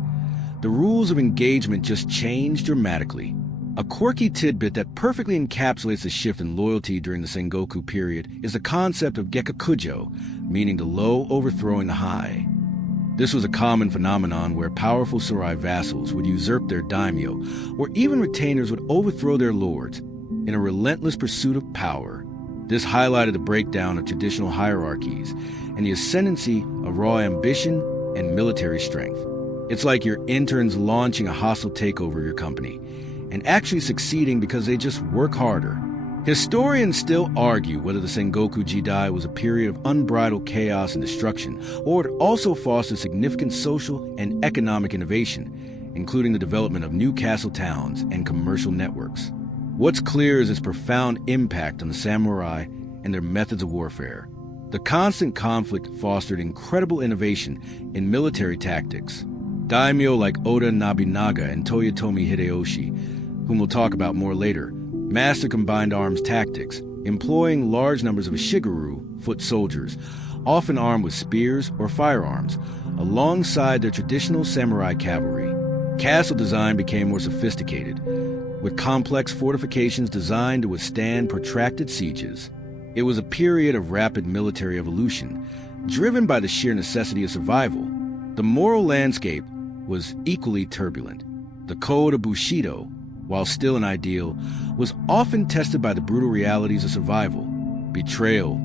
The rules of engagement just changed dramatically. A quirky tidbit that perfectly encapsulates the shift in loyalty during the Sengoku period is the concept of gekakujo, meaning the low overthrowing the high. This was a common phenomenon where powerful samurai vassals would usurp their daimyo, or even retainers would overthrow their lords in a relentless pursuit of power. This highlighted the breakdown of traditional hierarchies and the ascendancy of raw ambition and military strength. It's like your interns launching a hostile takeover of your company and actually succeeding because they just work harder. Historians still argue whether the Sengoku Jidai was a period of unbridled chaos and destruction, or it also fostered significant social and economic innovation, including the development of new castle towns and commercial networks. What's clear is its profound impact on the samurai and their methods of warfare. The constant conflict fostered incredible innovation in military tactics. Daimyo like Oda Nobunaga and Toyotomi Hideyoshi, whom we'll talk about more later, mastered combined arms tactics, employing large numbers of shigaryu, foot soldiers, often armed with spears or firearms, alongside their traditional samurai cavalry. Castle design became more sophisticated, with complex fortifications designed to withstand protracted sieges. It was a period of rapid military evolution, driven by the sheer necessity of survival. The moral landscape was equally turbulent. The code of Bushido, while still an ideal, was often tested by the brutal realities of survival. Betrayal,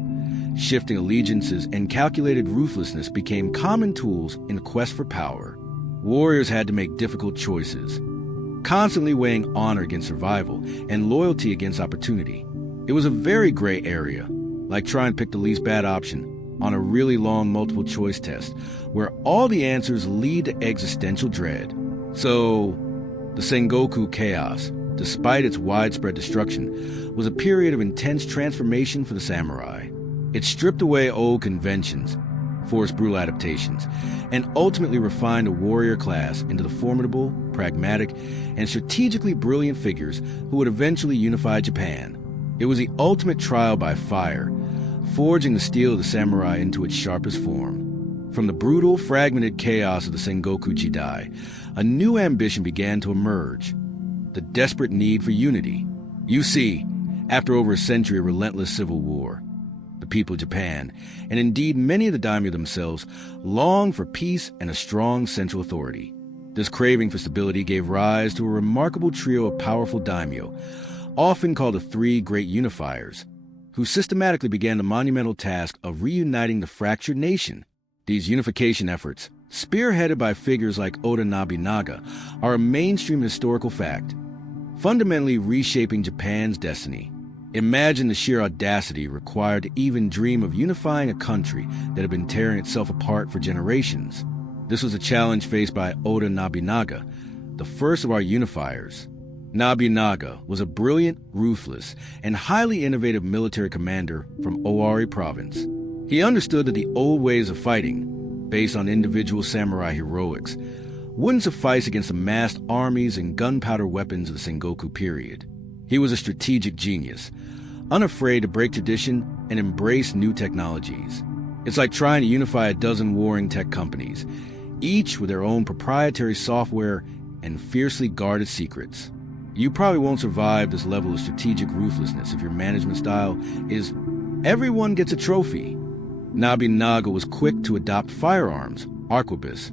shifting allegiances, and calculated ruthlessness became common tools in the quest for power. Warriors had to make difficult choices, constantly weighing honor against survival and loyalty against opportunity. It was a very gray area, like trying to pick the least bad option on a really long multiple choice test, where all the answers lead to existential dread. So, the Sengoku chaos, despite its widespread destruction, was a period of intense transformation for the samurai. It stripped away old conventions, forced brutal adaptations, and ultimately refined a warrior class into the formidable, pragmatic, and strategically brilliant figures who would eventually unify Japan. It was the ultimate trial by fire, forging the steel of the samurai into its sharpest form. From the brutal, fragmented chaos of the Sengoku Jidai, a new ambition began to emerge: the desperate need for unity. You see, after over a century of relentless civil war, the people of Japan, and indeed many of the daimyo themselves, longed for peace and a strong central authority. This craving for stability gave rise to a remarkable trio of powerful daimyo, often called the Three Great Unifiers, who systematically began the monumental task of reuniting the fractured nation. These unification efforts, spearheaded by figures like Oda Nobunaga, are a mainstream historical fact, fundamentally reshaping Japan's destiny. Imagine the sheer audacity required to even dream of unifying a country that had been tearing itself apart for generations. This was a challenge faced by Oda Nobunaga, the first of our unifiers. Nobunaga was a brilliant, ruthless, and highly innovative military commander from Owari province. He understood that the old ways of fighting, based on individual samurai heroics, wouldn't suffice against the massed armies and gunpowder weapons of the Sengoku period. He was a strategic genius, unafraid to break tradition and embrace new technologies. It's like trying to unify a dozen warring tech companies, each with their own proprietary software and fiercely guarded secrets. You probably won't survive this level of strategic ruthlessness if your management style is everyone gets a trophy. Nobunaga was quick to adopt firearms, arquebus,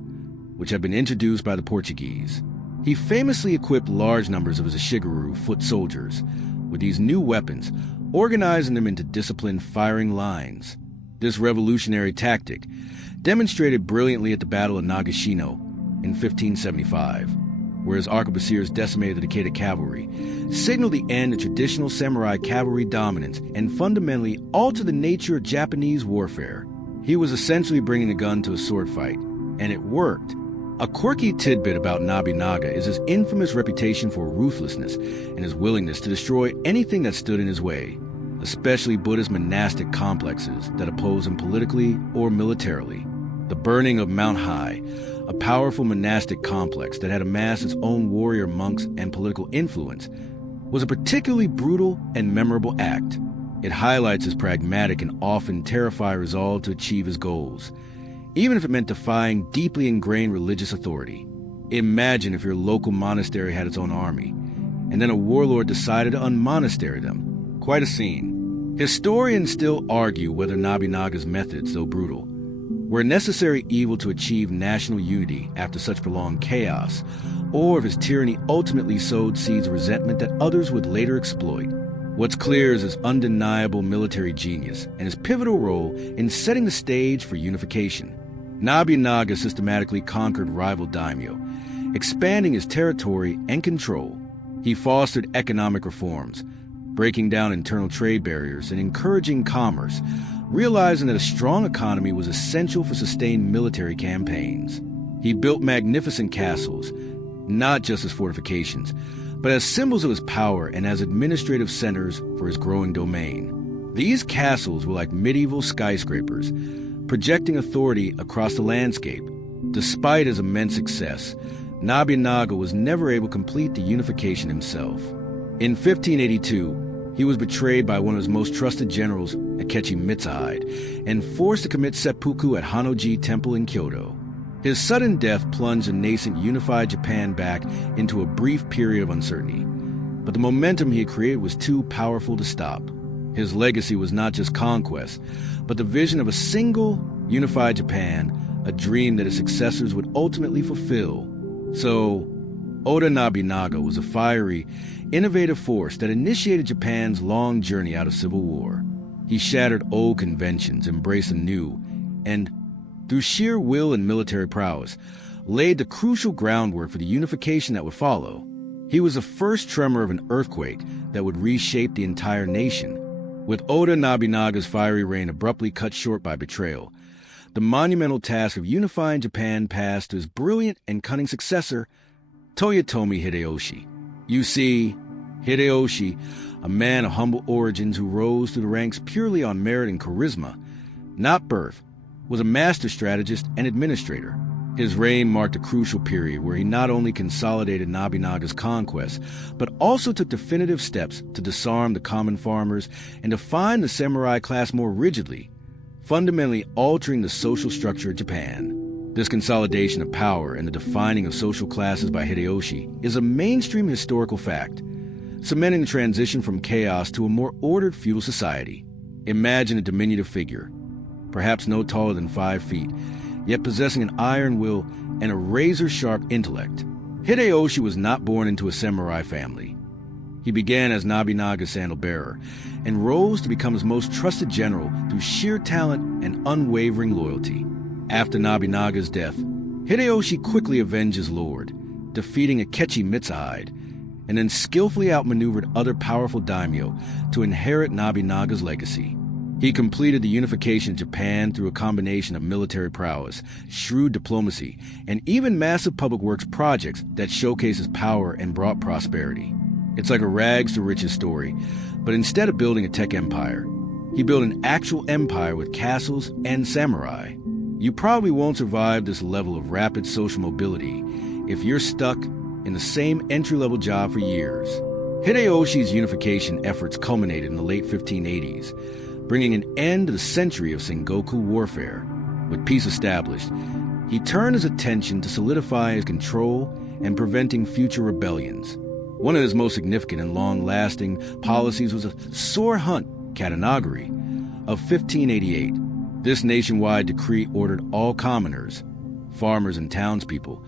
which had been introduced by the Portuguese. He famously equipped large numbers of his Shigeru foot soldiers with these new weapons, organizing them into disciplined firing lines. This revolutionary tactic, demonstrated brilliantly at the Battle of Nagashino in 1575, where his arquebusiers decimated the Takeda cavalry, signaled the end of traditional samurai cavalry dominance and fundamentally altered the nature of Japanese warfare. He was essentially bringing a gun to a sword fight, and it worked. A quirky tidbit about Nobunaga is his infamous reputation for ruthlessness and his willingness to destroy anything that stood in his way, especially Buddhist monastic complexes that oppose him politically or militarily. The burning of Mount Hai, a powerful monastic complex that had amassed its own warrior monks and political influence, was a particularly brutal and memorable act. It highlights his pragmatic and often terrifying resolve to achieve his goals, even if it meant defying deeply ingrained religious authority. Imagine if your local monastery had its own army, and then a warlord decided to unmonastery them. Quite a scene. Historians still argue whether Nobunaga's methods, though brutal, were a necessary evil to achieve national unity after such prolonged chaos, or if his tyranny ultimately sowed seeds of resentment that others would later exploit. What's clear is his undeniable military genius and his pivotal role in setting the stage for unification. Nobunaga systematically conquered rival daimyo, expanding his territory and control. He fostered economic reforms, breaking down internal trade barriers and encouraging commerce, realizing that a strong economy was essential for sustained military campaigns. He built magnificent castles, not just as fortifications, but as symbols of his power and as administrative centers for his growing domain. These castles were like medieval skyscrapers, projecting authority across the landscape. Despite his immense success, Nobunaga was never able to complete the unification himself. In 1582, he was betrayed by one of his most trusted generals, Akechi Mitsuhide, and forced to commit seppuku at Honnoji Temple in Kyoto. His sudden death plunged a nascent unified Japan back into a brief period of uncertainty, but the momentum he had created was too powerful to stop. His legacy was not just conquest, but the vision of a single, unified Japan, a dream that his successors would ultimately fulfill. So, Oda Nobunaga was a fiery, innovative force that initiated Japan's long journey out of civil war. He shattered old conventions, embraced the new, and, through sheer will and military prowess, laid the crucial groundwork for the unification that would follow. He was the first tremor of an earthquake that would reshape the entire nation. With Oda Nobunaga's fiery reign abruptly cut short by betrayal, the monumental task of unifying Japan passed to his brilliant and cunning successor, Toyotomi Hideyoshi. You see, Hideyoshi, a man of humble origins who rose through the ranks purely on merit and charisma, not birth, was a master strategist and administrator. His reign marked a crucial period where he not only consolidated Nobunaga's conquests, but also took definitive steps to disarm the common farmers and define the samurai class more rigidly, fundamentally altering the social structure of Japan. This consolidation of power and the defining of social classes by Hideyoshi is a mainstream historical fact, cementing the transition from chaos to a more ordered feudal society. Imagine a diminutive figure, perhaps no taller than 5 feet, yet possessing an iron will and a razor-sharp intellect. Hideyoshi was not born into a samurai family. He began as Nobunaga's sandal-bearer and rose to become his most trusted general through sheer talent and unwavering loyalty. After Nobunaga's death, Hideyoshi quickly avenged his lord, defeating Akechi Mitsuhide, and then skillfully outmaneuvered other powerful daimyo to inherit Nobunaga's legacy. He completed the unification of Japan through a combination of military prowess, shrewd diplomacy, and even massive public works projects that showcase his power and brought prosperity. It's like a rags-to-riches story, but instead of building a tech empire, he built an actual empire with castles and samurai. You probably won't survive this level of rapid social mobility if you're stuck in the same entry-level job for years. Hideyoshi's unification efforts culminated in the late 1580s, bringing an end to the century of Sengoku warfare. With peace established, he turned his attention to solidifying his control and preventing future rebellions. One of his most significant and long-lasting policies was a sword hunt, Katanagari, of 1588. This nationwide decree ordered all commoners, farmers and townspeople,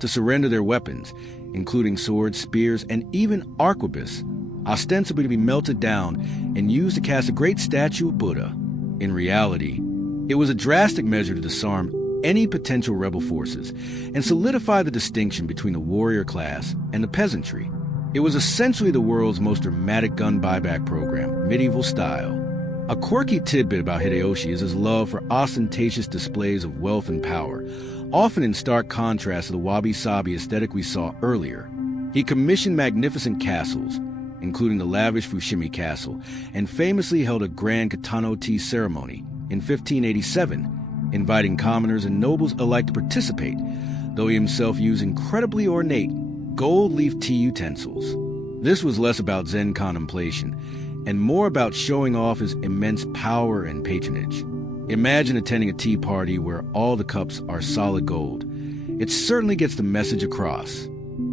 to surrender their weapons, including swords, spears, and even arquebus, ostensibly to be melted down and used to cast a great statue of Buddha. In reality, it was a drastic measure to disarm any potential rebel forces and solidify the distinction between the warrior class and the peasantry. It was essentially the world's most dramatic gun buyback program, medieval style. A quirky tidbit about Hideyoshi is his love for ostentatious displays of wealth and power, often in stark contrast to the wabi-sabi aesthetic we saw earlier. He commissioned magnificent castles, including the lavish Fushimi Castle, and famously held a grand katano tea ceremony in 1587, inviting commoners and nobles alike to participate, though he himself used incredibly ornate gold-leaf tea utensils. This was less about Zen contemplation and more about showing off his immense power and patronage. Imagine attending a tea party where all the cups are solid gold. It certainly gets the message across.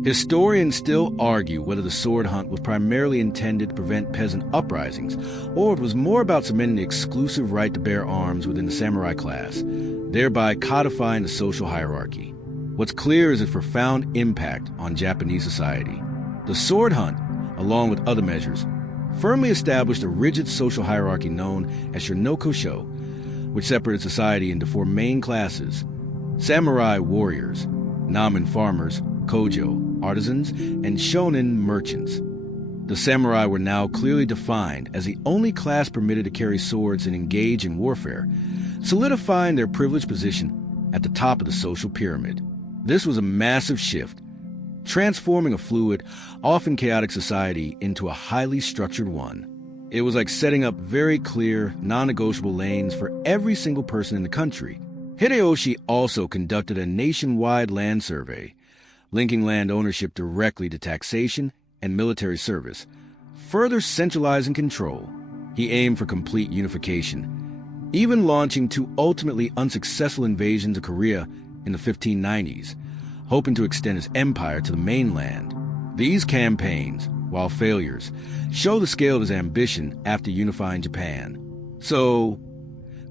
Historians still argue whether the sword hunt was primarily intended to prevent peasant uprisings, or it was more about cementing the exclusive right to bear arms within the samurai class, thereby codifying the social hierarchy. What's clear is its profound impact on Japanese society. The sword hunt, along with other measures, firmly established a rigid social hierarchy known as Shinoko-sho, which separated society into 4 main classes: samurai warriors, Namen farmers, Kojo artisans, and shonen merchants. The samurai were now clearly defined as the only class permitted to carry swords and engage in warfare, solidifying their privileged position at the top of the social pyramid. This was a massive shift, transforming a fluid, often chaotic society into a highly structured one. It was like setting up very clear, non-negotiable lanes for every single person in the country. Hideyoshi also conducted a nationwide land survey, linking land ownership directly to taxation and military service, further centralizing control. He aimed for complete unification, even launching 2 ultimately unsuccessful invasions of Korea in the 1590s, hoping to extend his empire to the mainland. These campaigns, while failures, show the scale of his ambition after unifying Japan. So,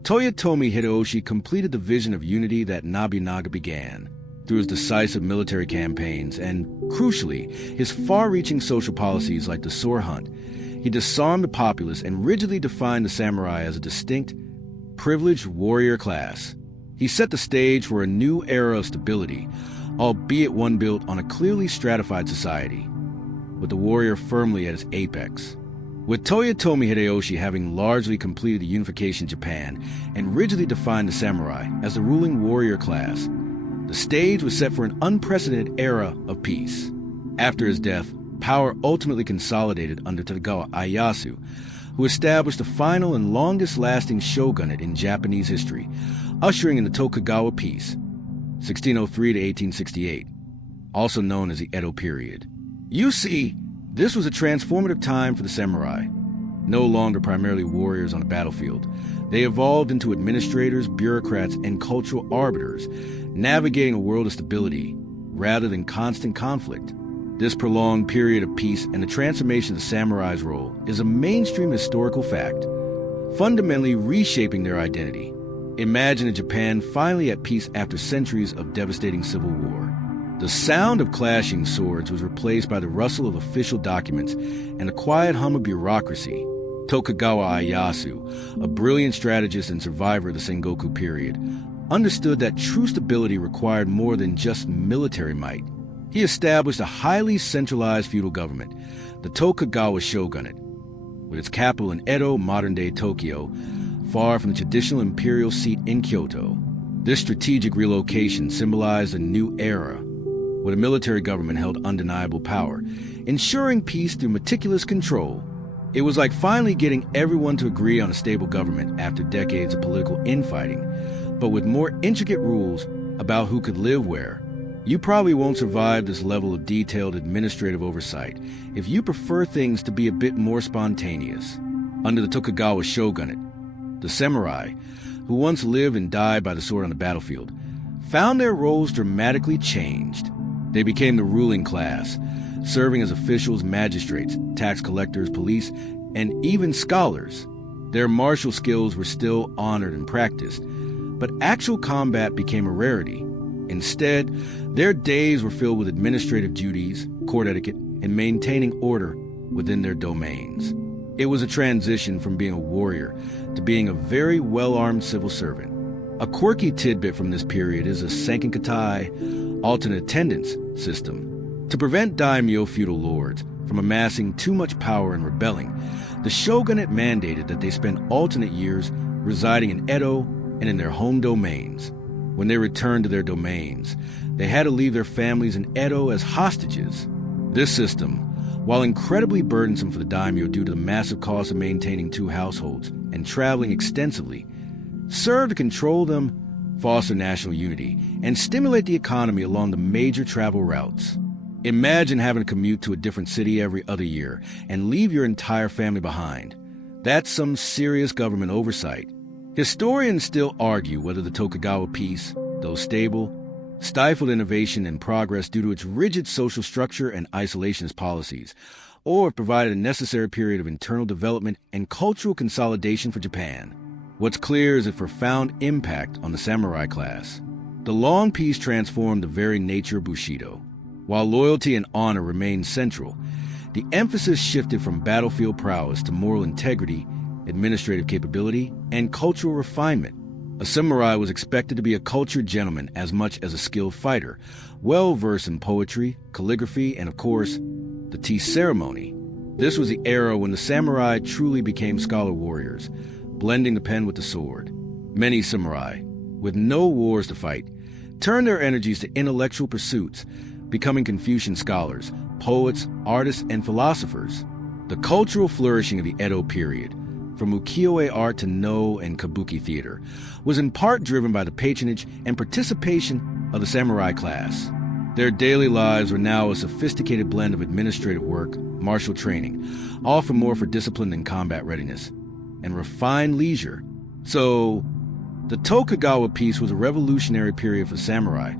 Toyotomi Hideyoshi completed the vision of unity that Nobunaga began. Through his decisive military campaigns and, crucially, his far-reaching social policies like the sword hunt, he disarmed the populace and rigidly defined the samurai as a distinct, privileged warrior class. He set the stage for a new era of stability, albeit one built on a clearly stratified society, with the warrior firmly at its apex. With Toyotomi Hideyoshi having largely completed the unification of Japan and rigidly defined the samurai as the ruling warrior class, the stage was set for an unprecedented era of peace. After his death, power ultimately consolidated under Tokugawa Ieyasu, who established the final and longest-lasting shogunate in Japanese history, ushering in the Tokugawa peace, 1603 to 1868, also known as the Edo period. You see, this was a transformative time for the samurai. No longer primarily warriors on a battlefield, they evolved into administrators, bureaucrats, and cultural arbiters, navigating a world of stability rather than constant conflict. This prolonged period of peace and the transformation of the samurai's role is a mainstream historical fact, fundamentally reshaping their identity. Imagine a Japan finally at peace after centuries of devastating civil war. The sound of clashing swords was replaced by the rustle of official documents and the quiet hum of bureaucracy. Tokugawa Ieyasu, a brilliant strategist and survivor of the Sengoku period, understood that true stability required more than just military might. He established a highly centralized feudal government, the Tokugawa shogunate, with its capital in Edo, modern-day Tokyo, far from the traditional imperial seat in Kyoto. This strategic relocation symbolized a new era, where the military government held undeniable power, ensuring peace through meticulous control. It was like finally getting everyone to agree on a stable government after decades of political infighting, but with more intricate rules about who could live where. You probably won't survive this level of detailed administrative oversight if you prefer things to be a bit more spontaneous. Under the Tokugawa shogunate, the samurai, who once lived and died by the sword on the battlefield, found their roles dramatically changed. They became the ruling class, serving as officials, magistrates, tax collectors, police, and even scholars. Their martial skills were still honored and practiced, but actual combat became a rarity. Instead, their days were filled with administrative duties, court etiquette, and maintaining order within their domains. It was a transition from being a warrior to being a very well-armed civil servant. A quirky tidbit from this period is a Sankenkatai, alternate attendance system. To prevent daimyo feudal lords from amassing too much power and rebelling, the shogunate mandated that they spend alternate years residing in Edo and in their home domains. When they returned to their domains, they had to leave their families in Edo as hostages. This system, while incredibly burdensome for the daimyo due to the massive cost of maintaining two households and traveling extensively, served to control them, foster national unity, and stimulate the economy along the major travel routes. Imagine having to commute to a different city every other year and leave your entire family behind. That's some serious government oversight. Historians still argue whether the Tokugawa peace, though stable, stifled innovation and progress due to its rigid social structure and isolationist policies, or provided a necessary period of internal development and cultural consolidation for Japan. What's clear is its profound impact on the samurai class. The long peace transformed the very nature of Bushido. While loyalty and honor remained central, the emphasis shifted from battlefield prowess to moral integrity, administrative capability, and cultural refinement. A samurai was expected to be a cultured gentleman as much as a skilled fighter, well-versed in poetry, calligraphy, and of course, the tea ceremony. This was the era when the samurai truly became scholar warriors, blending the pen with the sword. Many samurai, with no wars to fight, turned their energies to intellectual pursuits, becoming Confucian scholars, poets, artists, and philosophers. The cultural flourishing of the Edo period, from ukiyo-e art to no and kabuki theater, was in part driven by the patronage and participation of the samurai class. Their daily lives were now a sophisticated blend of administrative work, martial training, often more for discipline than combat readiness, and refined leisure. So, the Tokugawa peace was a revolutionary period for samurai,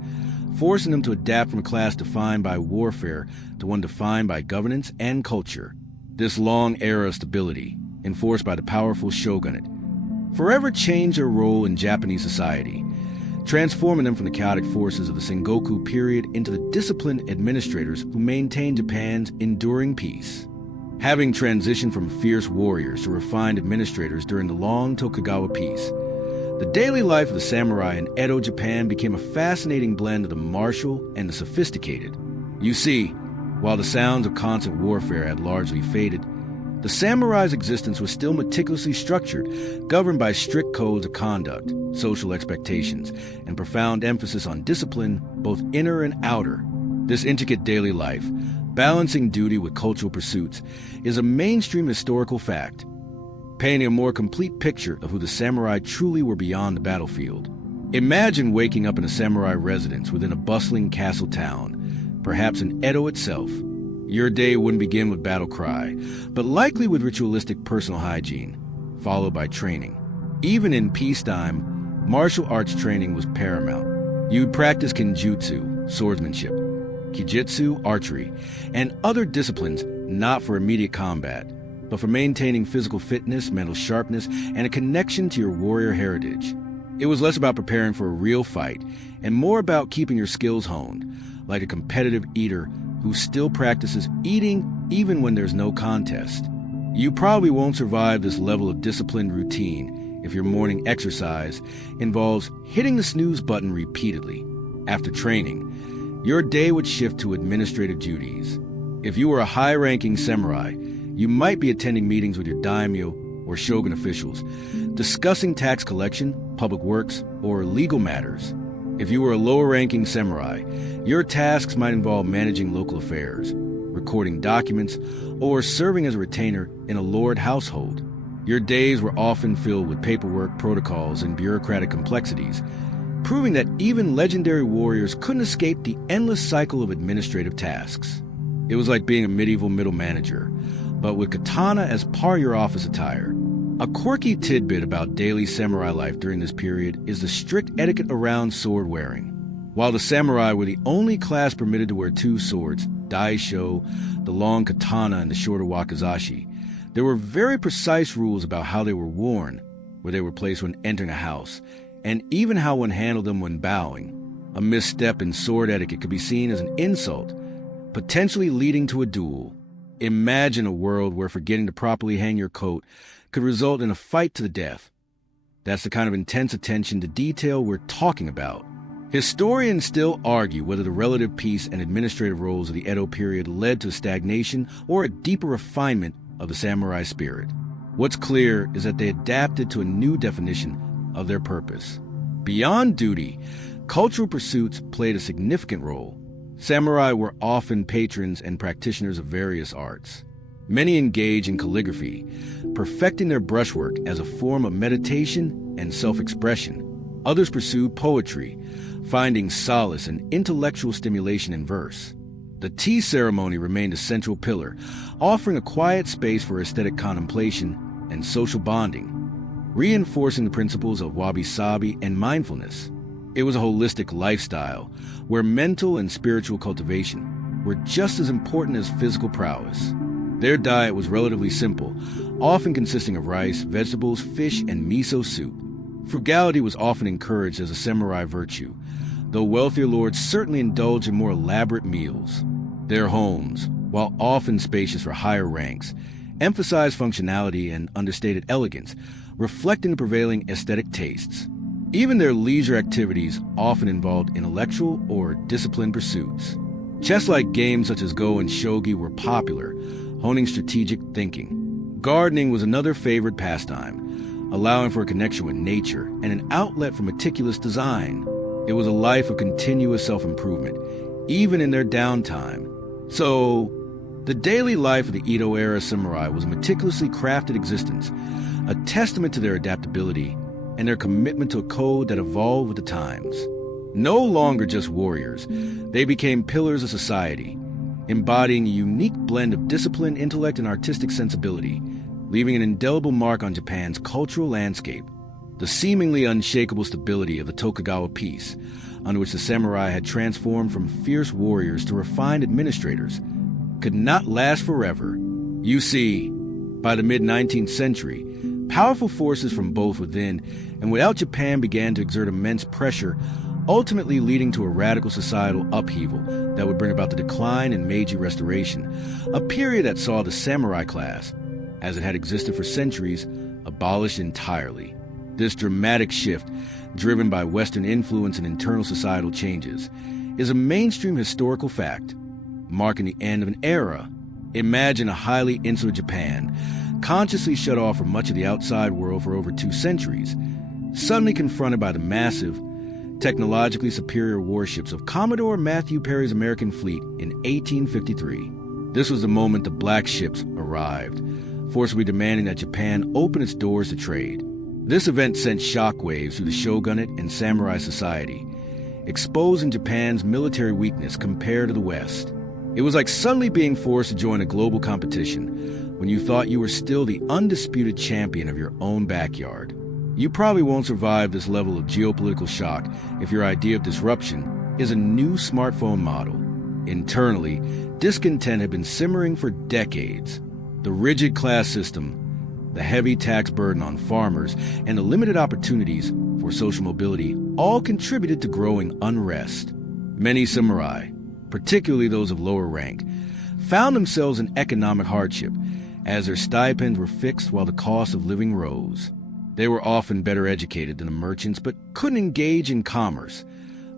forcing them to adapt from a class defined by warfare to one defined by governance and culture. This long era of stability, enforced by the powerful shogunate, forever changed their role in Japanese society, transforming them from the chaotic forces of the Sengoku period into the disciplined administrators who maintained Japan's enduring peace. Having transitioned from fierce warriors to refined administrators during the long Tokugawa peace, the daily life of the samurai in Edo, Japan became a fascinating blend of the martial and the sophisticated. You see, while the sounds of constant warfare had largely faded, the samurai's existence was still meticulously structured, governed by strict codes of conduct, social expectations, and profound emphasis on discipline, both inner and outer. This intricate daily life, balancing duty with cultural pursuits, is a mainstream historical fact. painting a more complete picture of who the samurai truly were beyond the battlefield. Imagine waking up in a samurai residence within a bustling castle town, perhaps in Edo itself. Your day wouldn't begin with battle cry, but likely with ritualistic personal hygiene, followed by training. Even in peacetime, martial arts training was paramount. You would practice kenjutsu, swordsmanship, kijitsu, archery, and other disciplines not for immediate combat, but for maintaining physical fitness, mental sharpness, and a connection to your warrior heritage. It was less about preparing for a real fight and more about keeping your skills honed, like a competitive eater who still practices eating even when there's no contest. You probably won't survive this level of disciplined routine if your morning exercise involves hitting the snooze button repeatedly. After training, your day would shift to administrative duties. If you were a high-ranking samurai, you might be attending meetings with your daimyo or shogun officials, discussing tax collection, public works, or legal matters. If you were a lower-ranking samurai, your tasks might involve managing local affairs, recording documents, or serving as a retainer in a lord household. Your days were often filled with paperwork, protocols, and bureaucratic complexities, proving that even legendary warriors couldn't escape the endless cycle of administrative tasks. It was like being a medieval middle manager, but with katana as part of your office attire. A quirky tidbit about daily samurai life during this period is the strict etiquette around sword wearing. While the samurai were the only class permitted to wear two swords, daisho, the long katana and the shorter wakizashi, there were very precise rules about how they were worn, where they were placed when entering a house, and even how one handled them when bowing. A misstep in sword etiquette could be seen as an insult, potentially leading to a duel. Imagine a world where forgetting to properly hang your coat could result in a fight to the death. That's the kind of intense attention to detail we're talking about. Historians still argue whether the relative peace and administrative roles of the Edo period led to stagnation or a deeper refinement of the samurai spirit. What's clear is that they adapted to a new definition of their purpose. Beyond duty, cultural pursuits played a significant role. Samurai were often patrons and practitioners of various arts. Many engage in calligraphy, perfecting their brushwork as a form of meditation and self-expression. Others pursue poetry, finding solace and intellectual stimulation in verse. The tea ceremony remained a central pillar, offering a quiet space for aesthetic contemplation and social bonding, reinforcing the principles of wabi-sabi and mindfulness. It was a holistic lifestyle where mental and spiritual cultivation were just as important as physical prowess. Their diet was relatively simple, often consisting of rice, vegetables, fish, and miso soup. Frugality was often encouraged as a samurai virtue, though wealthier lords certainly indulged in more elaborate meals. Their homes, while often spacious for higher ranks, emphasized functionality and understated elegance, reflecting the prevailing aesthetic tastes. Even their leisure activities often involved intellectual or disciplined pursuits. Chess-like games such as Go and Shogi were popular, honing strategic thinking. Gardening was another favored pastime, allowing for a connection with nature and an outlet for meticulous design. It was a life of continuous self-improvement, even in their downtime. So, the daily life of the Edo-era samurai was a meticulously crafted existence, a testament to their adaptability and their commitment to a code that evolved with the times. No longer just warriors, they became pillars of society, embodying a unique blend of discipline, intellect, and artistic sensibility, leaving an indelible mark on Japan's cultural landscape. The seemingly unshakable stability of the Tokugawa peace, under which the samurai had transformed from fierce warriors to refined administrators, could not last forever. You see, by the mid-19th century, powerful forces from both within and without Japan began to exert immense pressure, ultimately leading to a radical societal upheaval that would bring about the decline in Meiji Restoration, a period that saw the samurai class, as it had existed for centuries, abolished entirely. This dramatic shift, driven by Western influence and internal societal changes, is a mainstream historical fact, marking the end of an era. Imagine a highly insular Japan, consciously shut off from much of the outside world for over 2 centuries, suddenly confronted by the massive, technologically superior warships of Commodore Matthew Perry's American fleet in 1853. This was the moment the black ships arrived, forcibly demanding that Japan open its doors to trade. This event sent shockwaves through the shogunate and samurai society, exposing Japan's military weakness compared to the West. It was like suddenly being forced to join a global competition when you thought you were still the undisputed champion of your own backyard. You probably won't survive this level of geopolitical shock if your idea of disruption is a new smartphone model. Internally, discontent had been simmering for decades. The rigid class system, the heavy tax burden on farmers, and the limited opportunities for social mobility all contributed to growing unrest. Many samurai, particularly those of lower rank, found themselves in economic hardship as their stipends were fixed while the cost of living rose. They were often better educated than the merchants but couldn't engage in commerce,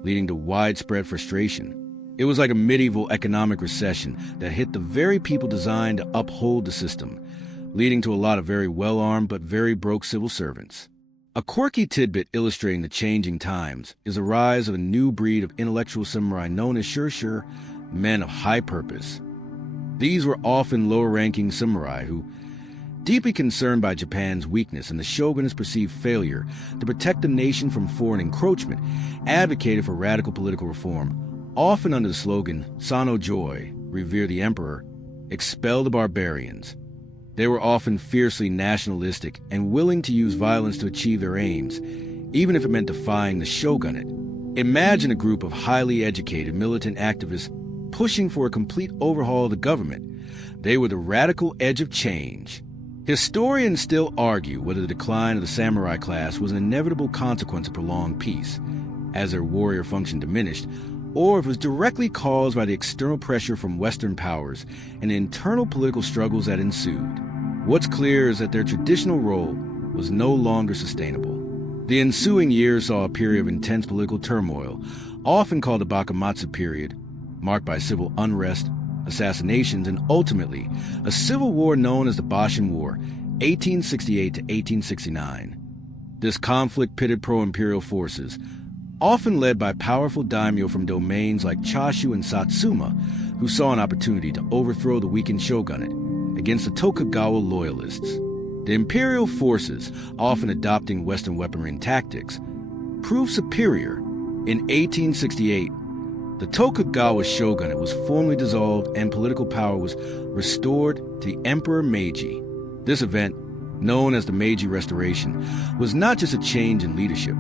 leading to widespread frustration. It was like a medieval economic recession that hit the very people designed to uphold the system, leading to a lot of very well-armed but very broke civil servants. A quirky tidbit illustrating the changing times is the rise of a new breed of intellectual samurai known as shurshur, men of high purpose. These were often lower-ranking samurai who, deeply concerned by Japan's weakness and the shogunate's perceived failure to protect the nation from foreign encroachment, advocated for radical political reform, often under the slogan, Sano Joy, revere the emperor, expel the barbarians. They were often fiercely nationalistic and willing to use violence to achieve their aims, even if it meant defying the shogunate. Imagine a group of highly educated militant activists pushing for a complete overhaul of the government. They were the radical edge of change. Historians still argue whether the decline of the samurai class was an inevitable consequence of prolonged peace, as their warrior function diminished, or if it was directly caused by the external pressure from Western powers and the internal political struggles that ensued. What's clear is that their traditional role was no longer sustainable. The ensuing years saw a period of intense political turmoil, often called the Bakumatsu period, marked by civil unrest, assassinations, and ultimately a civil war known as the Boshin War, 1868 to 1869. This conflict pitted pro-imperial forces, often led by powerful daimyo from domains like Chashu and Satsuma, who saw an opportunity to overthrow the weakened shogunate, against the Tokugawa loyalists. The imperial forces, often adopting Western weaponry and tactics, proved superior. In 1868, the Tokugawa shogunate was formally dissolved and political power was restored to the Emperor Meiji. This event, known as the Meiji Restoration, was not just a change in leadership.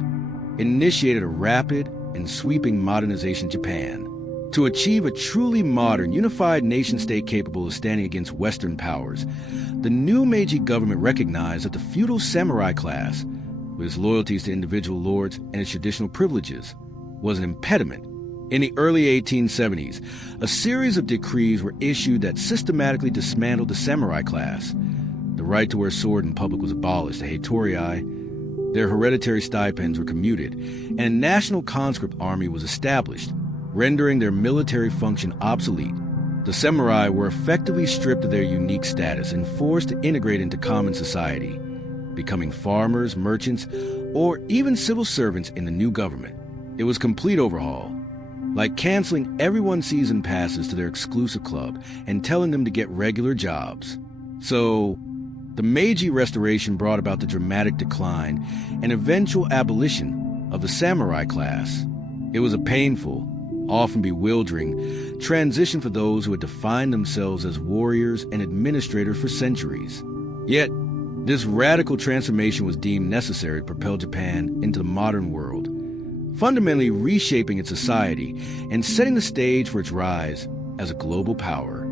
It initiated a rapid and sweeping modernization of Japan. To achieve a truly modern, unified nation-state capable of standing against Western powers, the new Meiji government recognized that the feudal samurai class, with its loyalties to individual lords and its traditional privileges, was an impediment. In the early 1870s, a series of decrees were issued that systematically dismantled the samurai class. The right to wear a sword in public was abolished, the Heitoriai. Their hereditary stipends were commuted, and a national conscript army was established, rendering their military function obsolete. The samurai were effectively stripped of their unique status and forced to integrate into common society, becoming farmers, merchants, or even civil servants in the new government. It was a complete overhaul, like canceling everyone's season passes to their exclusive club and telling them to get regular jobs. So, the Meiji Restoration brought about the dramatic decline and eventual abolition of the samurai class. It was a painful, often bewildering, transition for those who had defined themselves as warriors and administrators for centuries. Yet, this radical transformation was deemed necessary to propel Japan into the modern world, fundamentally reshaping its society and setting the stage for its rise as a global power.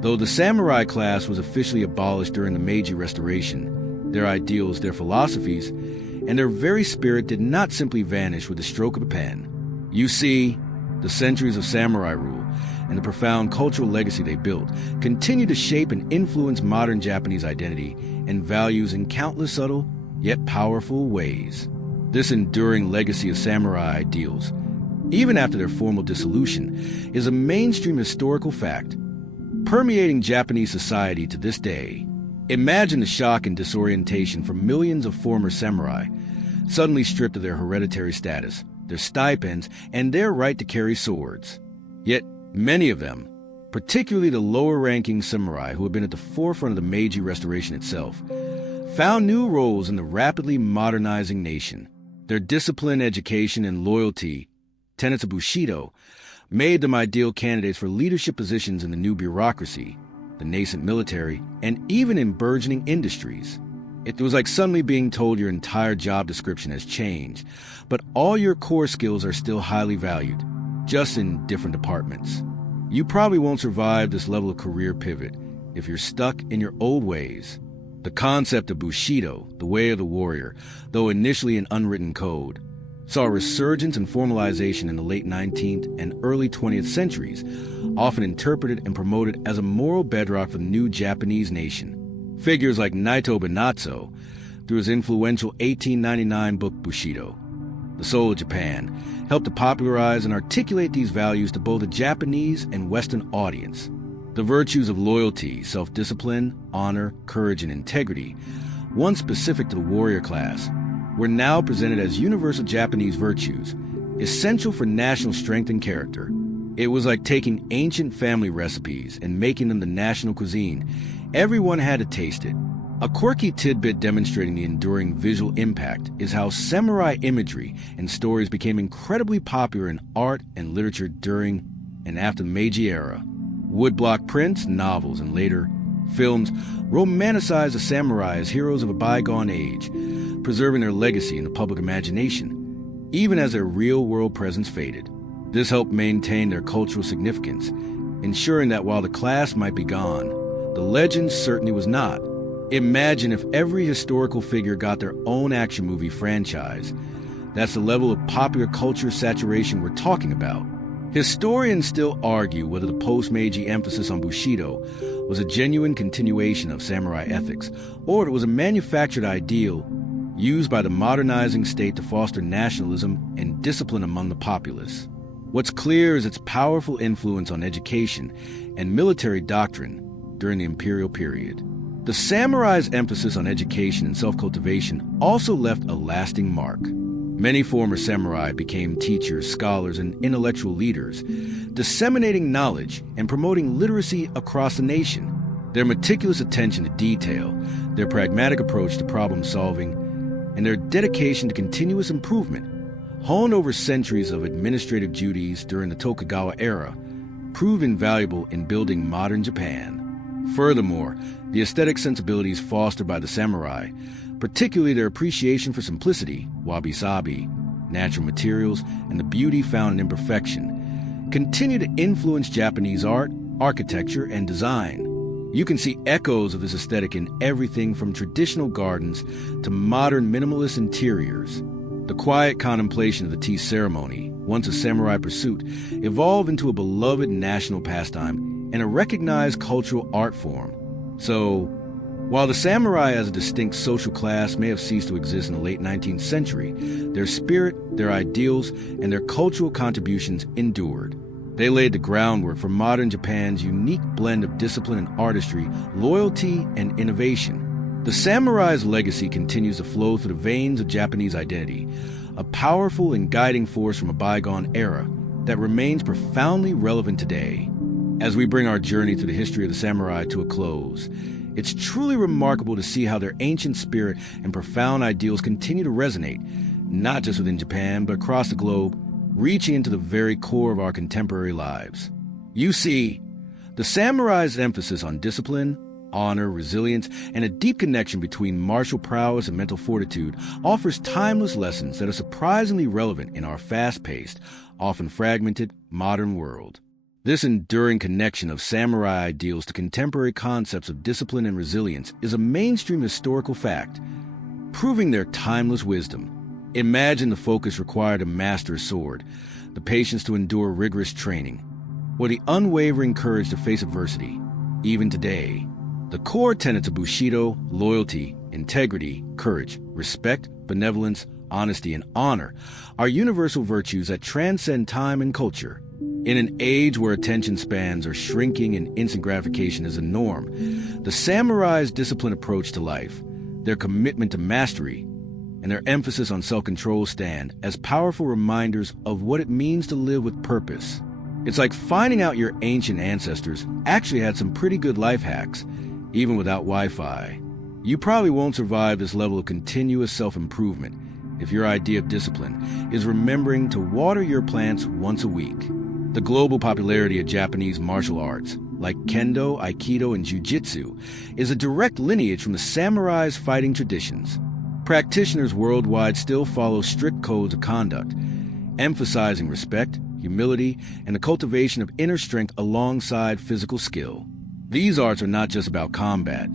Though the samurai class was officially abolished during the Meiji Restoration, their ideals, their philosophies, and their very spirit did not simply vanish with the stroke of a pen. You see, the centuries of samurai rule and the profound cultural legacy they built continue to shape and influence modern Japanese identity and values in countless subtle yet powerful ways. This enduring legacy of samurai ideals, even after their formal dissolution, is a mainstream historical fact, permeating Japanese society to this day. Imagine the shock and disorientation for millions of former samurai, suddenly stripped of their hereditary status, their stipends, and their right to carry swords. Yet, many of them, particularly the lower-ranking samurai who had been at the forefront of the Meiji Restoration itself, found new roles in the rapidly modernizing nation. Their discipline, education, and loyalty, tenets of Bushido, made them ideal candidates for leadership positions in the new bureaucracy, the nascent military, and even in burgeoning industries. It was like suddenly being told your entire job description has changed, but all your core skills are still highly valued, just in different departments. You probably won't survive this level of career pivot if you're stuck in your old ways. The concept of Bushido, the way of the warrior, though initially an unwritten code, saw a resurgence and formalization in the late 19th and early 20th centuries, often interpreted and promoted as a moral bedrock for the new Japanese nation. Figures like Naito Benatsu, through his influential 1899 book Bushido, The Soul of Japan, helped to popularize and articulate these values to both a Japanese and Western audience. The virtues of loyalty, self-discipline, honor, courage, and integrity, once specific to the warrior class, were now presented as universal Japanese virtues, essential for national strength and character. It was like taking ancient family recipes and making them the national cuisine. Everyone had to taste it. A quirky tidbit demonstrating the enduring visual impact is how samurai imagery and stories became incredibly popular in art and literature during and after the Meiji era. Woodblock prints, novels, and later films romanticized the samurai as heroes of a bygone age, preserving their legacy in the public imagination, even as their real-world presence faded. This helped maintain their cultural significance, ensuring that while the class might be gone, the legend certainly was not. Imagine if every historical figure got their own action movie franchise. That's the level of popular culture saturation we're talking about. Historians still argue whether the post-Meiji emphasis on Bushido was a genuine continuation of samurai ethics, or it was a manufactured ideal used by the modernizing state to foster nationalism and discipline among the populace. What's clear is its powerful influence on education and military doctrine during the imperial period. The samurai's emphasis on education and self-cultivation also left a lasting mark. Many former samurai became teachers, scholars, and intellectual leaders, disseminating knowledge and promoting literacy across the nation. Their meticulous attention to detail, their pragmatic approach to problem-solving, and their dedication to continuous improvement, honed over centuries of administrative duties during the Tokugawa era, proved invaluable in building modern Japan. Furthermore, the aesthetic sensibilities fostered by the samurai, particularly their appreciation for simplicity, wabi-sabi, natural materials, and the beauty found in imperfection, continue to influence Japanese art, architecture, and design. You can see echoes of this aesthetic in everything from traditional gardens to modern minimalist interiors. The quiet contemplation of the tea ceremony, once a samurai pursuit, evolved into a beloved national pastime and a recognized cultural art form. So, while the samurai as a distinct social class may have ceased to exist in the late 19th century, their spirit, their ideals, and their cultural contributions endured. They laid the groundwork for modern Japan's unique blend of discipline and artistry, loyalty and innovation. The samurai's legacy continues to flow through the veins of Japanese identity, a powerful and guiding force from a bygone era that remains profoundly relevant today. As we bring our journey through the history of the samurai to a close, it's truly remarkable to see how their ancient spirit and profound ideals continue to resonate, not just within Japan, but across the globe, reaching into the very core of our contemporary lives. You see, the samurai's emphasis on discipline, honor, resilience, and a deep connection between martial prowess and mental fortitude offers timeless lessons that are surprisingly relevant in our fast-paced, often fragmented, modern world. This enduring connection of samurai ideals to contemporary concepts of discipline and resilience is a mainstream historical fact, proving their timeless wisdom. Imagine the focus required to master a sword, the patience to endure rigorous training, or the unwavering courage to face adversity. Even today, the core tenets of Bushido, loyalty, integrity, courage, respect, benevolence, honesty, and honor are universal virtues that transcend time and culture. In an age where attention spans are shrinking and instant gratification is a norm, the samurai's disciplined approach to life, their commitment to mastery, and their emphasis on self-control stand as powerful reminders of what it means to live with purpose. It's like finding out your ancient ancestors actually had some pretty good life hacks, even without Wi-Fi. You probably won't survive this level of continuous self-improvement if your idea of discipline is remembering to water your plants once a week. The global popularity of Japanese martial arts, like Kendo, Aikido, and Jiu-Jitsu, is a direct lineage from the samurai's fighting traditions. Practitioners worldwide still follow strict codes of conduct, emphasizing respect, humility, and the cultivation of inner strength alongside physical skill. These arts are not just about combat.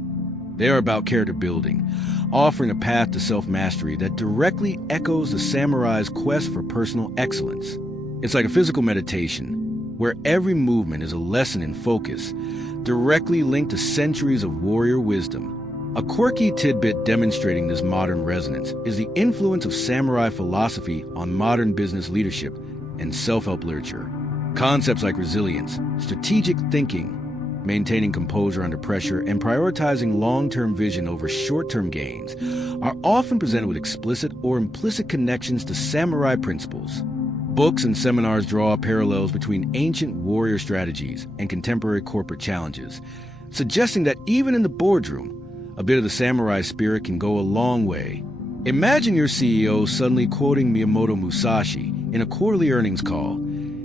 They are about character building, offering a path to self-mastery that directly echoes the samurai's quest for personal excellence. It's like a physical meditation, where every movement is a lesson in focus, directly linked to centuries of warrior wisdom. A quirky tidbit demonstrating this modern resonance is the influence of samurai philosophy on modern business leadership and self-help literature. Concepts like resilience, strategic thinking, maintaining composure under pressure, and prioritizing long-term vision over short-term gains are often presented with explicit or implicit connections to samurai principles. Books and seminars draw parallels between ancient warrior strategies and contemporary corporate challenges, suggesting that even in the boardroom, a bit of the samurai spirit can go a long way. Imagine your CEO suddenly quoting Miyamoto Musashi in a quarterly earnings call.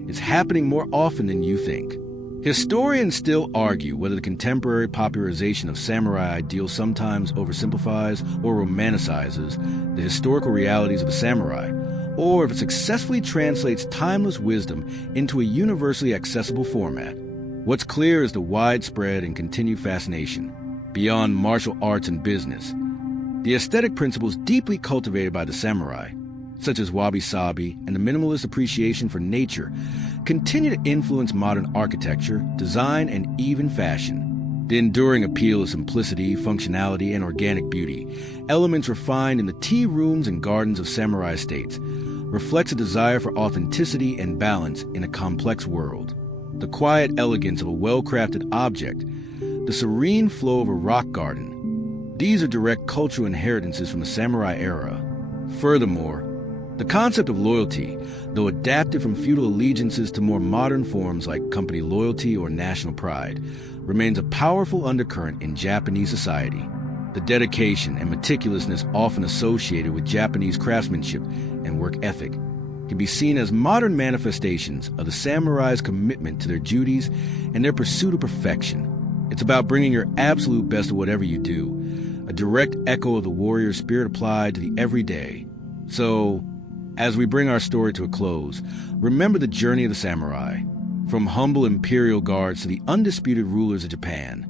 It's happening more often than you think. Historians still argue whether the contemporary popularization of samurai ideals sometimes oversimplifies or romanticizes the historical realities of a samurai, or if it successfully translates timeless wisdom into a universally accessible format. What's clear is the widespread and continued fascination, beyond martial arts and business. The aesthetic principles deeply cultivated by the samurai, such as wabi-sabi and the minimalist appreciation for nature, continue to influence modern architecture, design, and even fashion. The enduring appeal of simplicity, functionality, and organic beauty, elements refined in the tea rooms and gardens of samurai estates, reflects a desire for authenticity and balance in a complex world. The quiet elegance of a well-crafted object, the serene flow of a rock garden, these are direct cultural inheritances from the samurai era. Furthermore, the concept of loyalty, though adapted from feudal allegiances to more modern forms like company loyalty or national pride, remains a powerful undercurrent in Japanese society. The dedication and meticulousness often associated with Japanese craftsmanship and work ethic can be seen as modern manifestations of the samurai's commitment to their duties and their pursuit of perfection. It's about bringing your absolute best to whatever you do, a direct echo of the warrior spirit applied to the everyday. So, as we bring our story to a close, remember the journey of the samurai, from humble imperial guards to the undisputed rulers of Japan,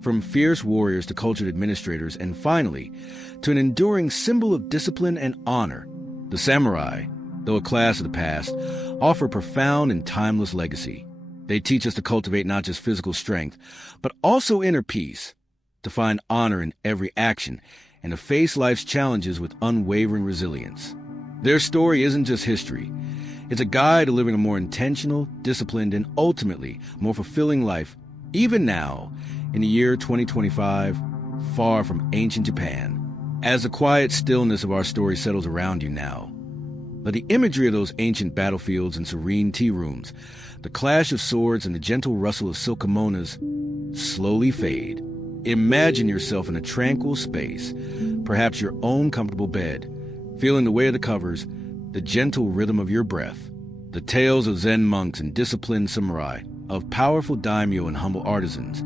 from fierce warriors to cultured administrators, and finally, to an enduring symbol of discipline and honor. The samurai, though a class of the past, offer a profound and timeless legacy. They teach us to cultivate not just physical strength, but also inner peace, to find honor in every action, and to face life's challenges with unwavering resilience. Their story isn't just history. It's a guide to living a more intentional, disciplined, and ultimately more fulfilling life, even now, in the year 2025, far from ancient Japan. As the quiet stillness of our story settles around you now, let the imagery of those ancient battlefields and serene tea rooms, the clash of swords and the gentle rustle of silk kimonos, slowly fade. Imagine yourself in a tranquil space, perhaps your own comfortable bed, feeling the weight of the covers, the gentle rhythm of your breath. The tales of Zen monks and disciplined samurai, of powerful daimyo and humble artisans,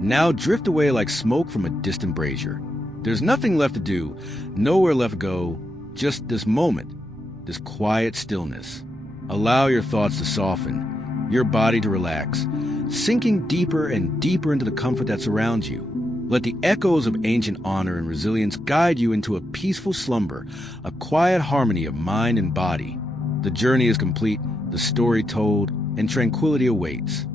now drift away like smoke from a distant brazier. There's nothing left to do, nowhere left to go, just this moment, this quiet stillness. Allow your thoughts to soften, your body to relax, sinking deeper and deeper into the comfort that surrounds you. Let the echoes of ancient honor and resilience guide you into a peaceful slumber, a quiet harmony of mind and body. The journey is complete, the story told, and tranquility awaits.